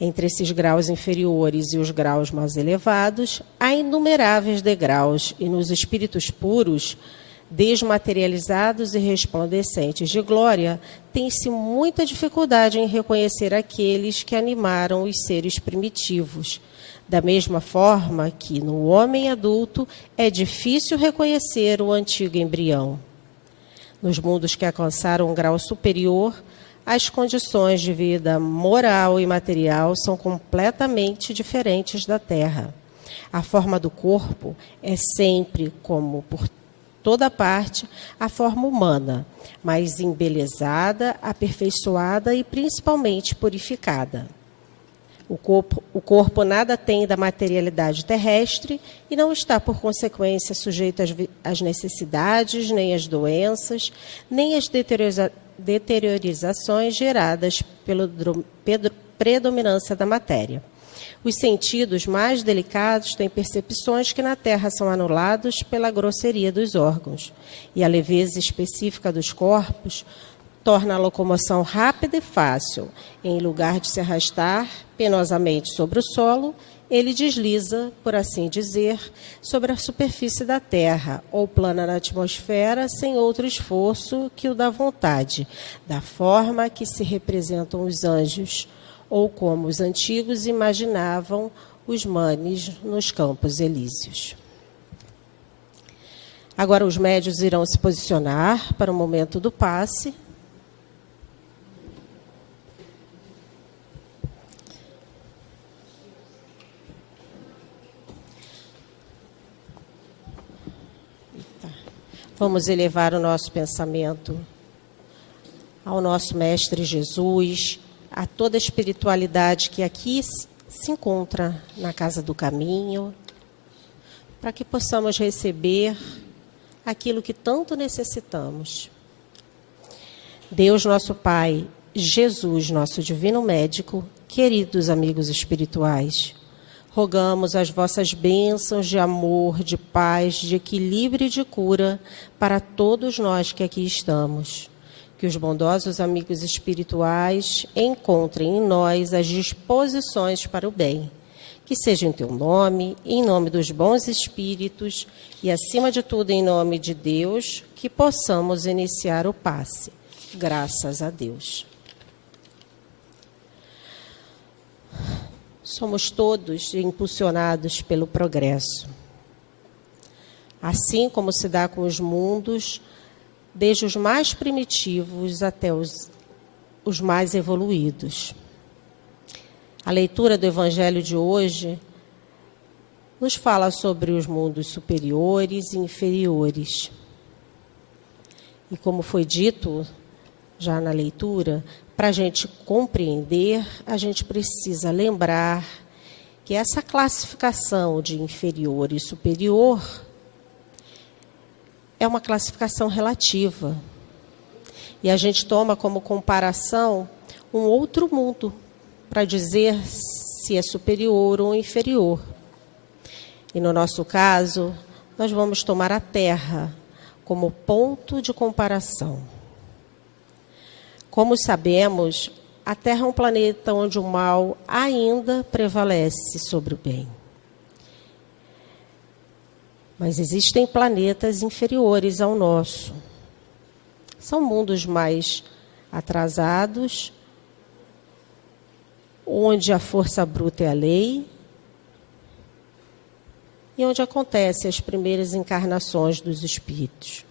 Entre esses graus inferiores e os graus mais elevados, há inumeráveis degraus, e nos espíritos puros, desmaterializados e resplandecentes de glória, tem-se muita dificuldade em reconhecer aqueles que animaram os seres primitivos. Da mesma forma que, no homem adulto, é difícil reconhecer o antigo embrião. Nos mundos que alcançaram um grau superior, as condições de vida moral e material são completamente diferentes da Terra. A forma do corpo é sempre, como por toda parte, a forma humana, mas embelezada, aperfeiçoada e principalmente purificada. O corpo nada tem da materialidade terrestre e não está, por consequência, sujeito às necessidades, nem às doenças, nem às deteriorizações geradas pela predominância da matéria. Os sentidos mais delicados têm percepções que na Terra são anulados pela grosseria dos órgãos, e a leveza específica dos corpos torna a locomoção rápida e fácil. Em lugar de se arrastar penosamente sobre o solo, ele desliza, por assim dizer, sobre a superfície da Terra, ou plana na atmosfera, sem outro esforço que o da vontade, da forma que se representam os anjos, ou como os antigos imaginavam os manes nos campos elíseos. Agora os médiuns irão se posicionar para o momento do passe. Vamos elevar o nosso pensamento ao nosso Mestre Jesus, a toda a espiritualidade que aqui se encontra na Casa do Caminho, para que possamos receber aquilo que tanto necessitamos. Deus, nosso Pai, Jesus, nosso Divino Médico, queridos amigos espirituais, rogamos as vossas bênçãos de amor, de paz, de equilíbrio e de cura para todos nós que aqui estamos. Que os bondosos amigos espirituais encontrem em nós as disposições para o bem. Que seja em teu nome, em nome dos bons espíritos e, acima de tudo, em nome de Deus, que possamos iniciar o passe. Graças a Deus. Somos todos impulsionados pelo progresso. Assim como se dá com os mundos, desde os mais primitivos até os mais evoluídos. A leitura do Evangelho de hoje nos fala sobre os mundos superiores e inferiores. E como foi dito já na leitura, para a gente compreender, a gente precisa lembrar que essa classificação de inferior e superior é uma classificação relativa. E a gente toma como comparação um outro mundo para dizer se é superior ou inferior. E no nosso caso, nós vamos tomar a Terra como ponto de comparação. Como sabemos, a Terra é um planeta onde o mal ainda prevalece sobre o bem. Mas existem planetas inferiores ao nosso. São mundos mais atrasados, onde a força bruta é a lei e onde acontecem as primeiras encarnações dos espíritos.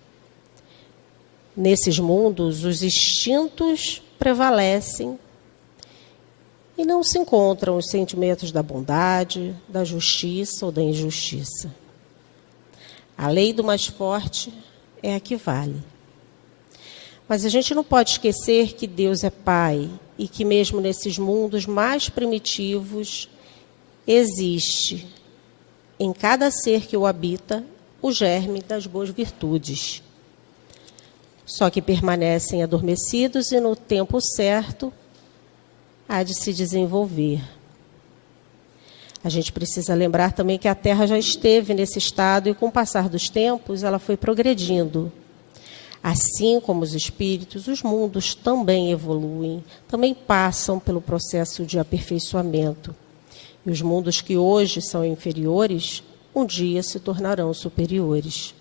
Nesses mundos, os instintos prevalecem e não se encontram os sentimentos da bondade, da justiça ou da injustiça. A lei do mais forte é a que vale. Mas a gente não pode esquecer que Deus é Pai e que mesmo nesses mundos mais primitivos existe em cada ser que o habita o germe das boas virtudes. Só que permanecem adormecidos e no tempo certo há de se desenvolver. A gente precisa lembrar também que a Terra já esteve nesse estado e, com o passar dos tempos, ela foi progredindo. Assim como os espíritos, os mundos também evoluem, também passam pelo processo de aperfeiçoamento. E os mundos que hoje são inferiores, um dia se tornarão superiores.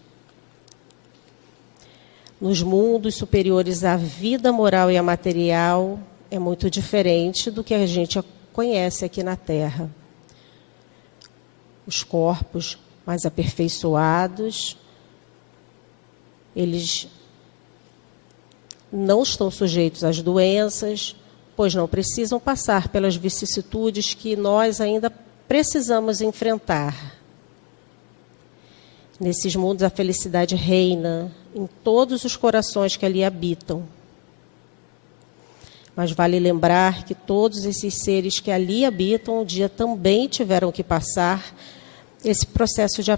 Nos mundos superiores, a vida moral e a material é muito diferente do que a gente conhece aqui na Terra. Os corpos mais aperfeiçoados, eles não estão sujeitos às doenças, pois não precisam passar pelas vicissitudes que nós ainda precisamos enfrentar. Nesses mundos, a felicidade reina em todos os corações que ali habitam. Mas vale lembrar que todos esses seres que ali habitam, um dia também tiveram que passar esse processo de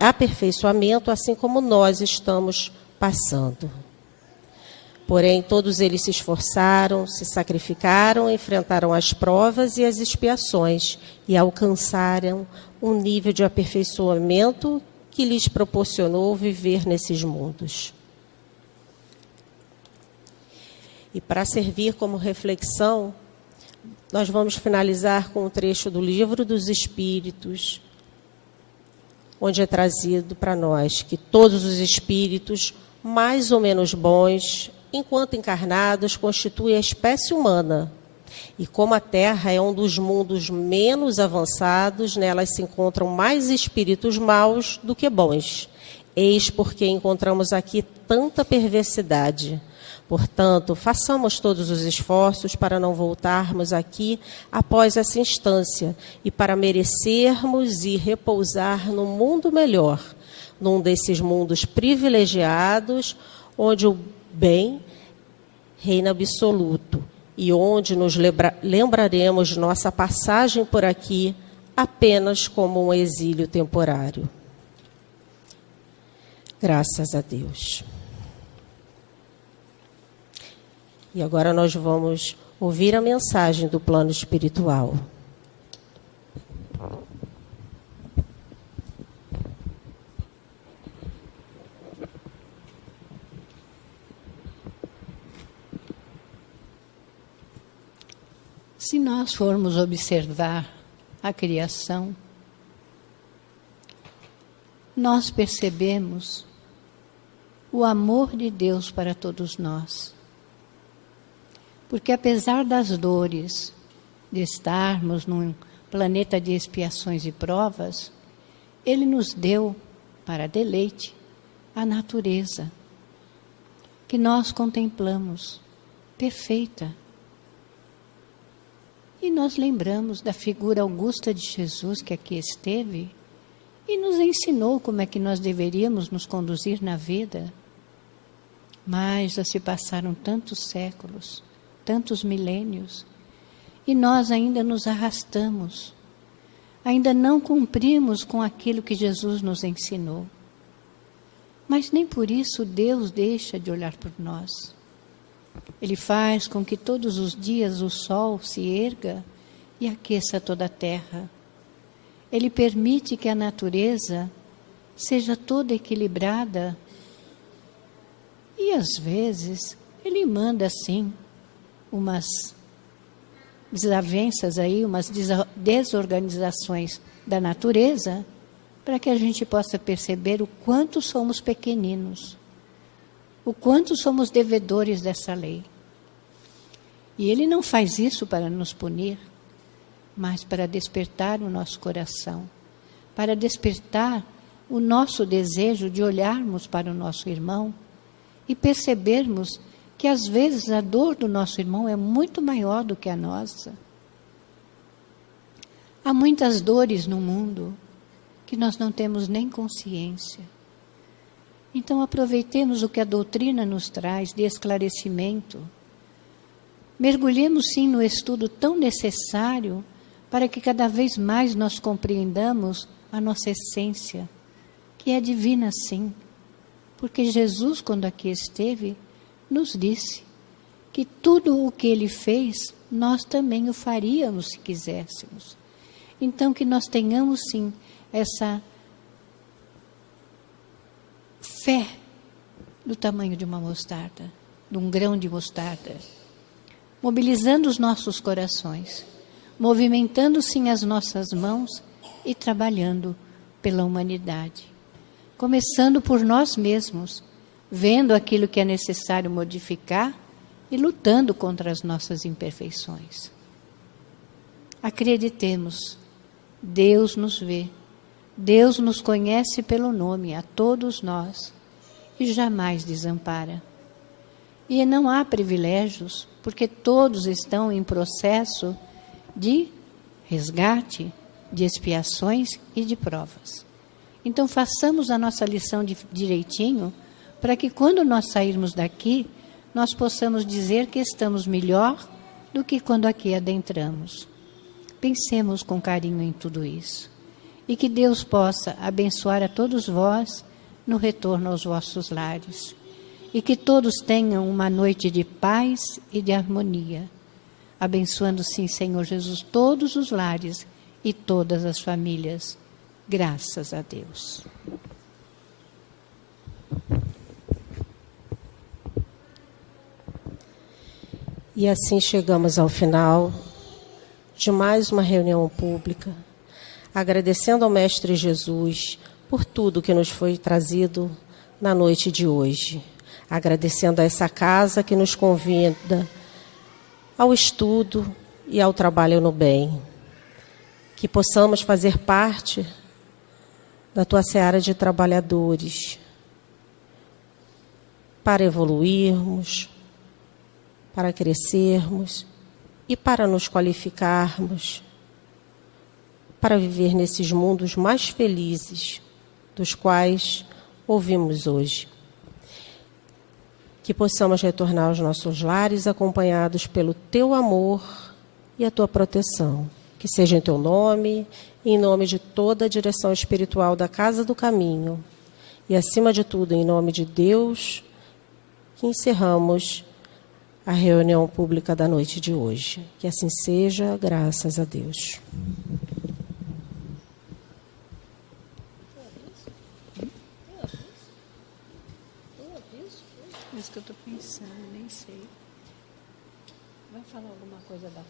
aperfeiçoamento, assim como nós estamos passando. Porém, todos eles se esforçaram, se sacrificaram, enfrentaram as provas e as expiações e alcançaram um nível de aperfeiçoamento que lhes proporcionou viver nesses mundos. E para servir como reflexão, nós vamos finalizar com um trecho do Livro dos Espíritos, onde é trazido para nós que todos os espíritos, mais ou menos bons, enquanto encarnados, constituem a espécie humana. E como a Terra é um dos mundos menos avançados, nelas se encontram mais espíritos maus do que bons. Eis porque encontramos aqui tanta perversidade. Portanto, façamos todos os esforços para não voltarmos aqui após essa instância e para merecermos e repousar no mundo melhor, num desses mundos privilegiados, onde o bem reina absoluto e onde nos lembraremos de nossa passagem por aqui apenas como um exílio temporário. Graças a Deus. E agora nós vamos ouvir a mensagem do plano espiritual. Se nós formos observar a criação, nós percebemos o amor de Deus para todos nós. Porque apesar das dores de estarmos num planeta de expiações e provas, Ele nos deu para deleite a natureza que nós contemplamos, perfeita. E nós lembramos da figura augusta de Jesus que aqui esteve e nos ensinou como é que nós deveríamos nos conduzir na vida. Mas já se passaram tantos séculos, tantos milênios, e nós ainda nos arrastamos, ainda não cumprimos com aquilo que Jesus nos ensinou. Mas nem por isso Deus deixa de olhar por nós. Ele faz com que todos os dias o sol se erga e aqueça toda a terra. Ele permite que a natureza seja toda equilibrada. E às vezes Ele manda assim umas desavenças aí, umas desorganizações da natureza para que a gente possa perceber o quanto somos pequeninos, o quanto somos devedores dessa lei. E Ele não faz isso para nos punir, mas para despertar o nosso coração, para despertar o nosso desejo de olharmos para o nosso irmão e percebermos que, às vezes, a dor do nosso irmão é muito maior do que a nossa. Há muitas dores no mundo que nós não temos nem consciência. Então, aproveitemos o que a doutrina nos traz de esclarecimento. Mergulhemos, sim, no estudo tão necessário para que cada vez mais nós compreendamos a nossa essência, que é divina, sim. Porque Jesus, quando aqui esteve, nos disse que tudo o que Ele fez, nós também o faríamos se quiséssemos. Então, que nós tenhamos, sim, essa fé do tamanho de uma mostarda, de um grão de mostarda, mobilizando os nossos corações, movimentando, sim, as nossas mãos e trabalhando pela humanidade. Começando por nós mesmos, vendo aquilo que é necessário modificar e lutando contra as nossas imperfeições. Acreditemos, Deus nos vê, Deus nos conhece pelo nome, a todos nós, e jamais desampara. E não há privilégios, porque todos estão em processo de resgate, de expiações e de provas. Então, façamos a nossa lição direitinho, para que quando nós sairmos daqui, nós possamos dizer que estamos melhor do que quando aqui adentramos. Pensemos com carinho em tudo isso. E que Deus possa abençoar a todos vós no retorno aos vossos lares. E que todos tenham uma noite de paz e de harmonia. Abençoando, sim, Senhor Jesus, todos os lares e todas as famílias. Graças a Deus. E assim chegamos ao final de mais uma reunião pública, agradecendo ao Mestre Jesus por tudo que nos foi trazido na noite de hoje, agradecendo a essa casa que nos convida ao estudo e ao trabalho no bem, que possamos fazer parte da tua seara de trabalhadores, para evoluirmos, para crescermos e para nos qualificarmos, para viver nesses mundos mais felizes, dos quais ouvimos hoje. Que possamos retornar aos nossos lares acompanhados pelo teu amor e a tua proteção. Que seja em teu nome, em nome de toda a direção espiritual da Casa do Caminho, e acima de tudo, em nome de Deus, que encerramos a reunião pública da noite de hoje. Que assim seja, graças a Deus. É isso que eu estou pensando, nem sei. Vai falar alguma coisa da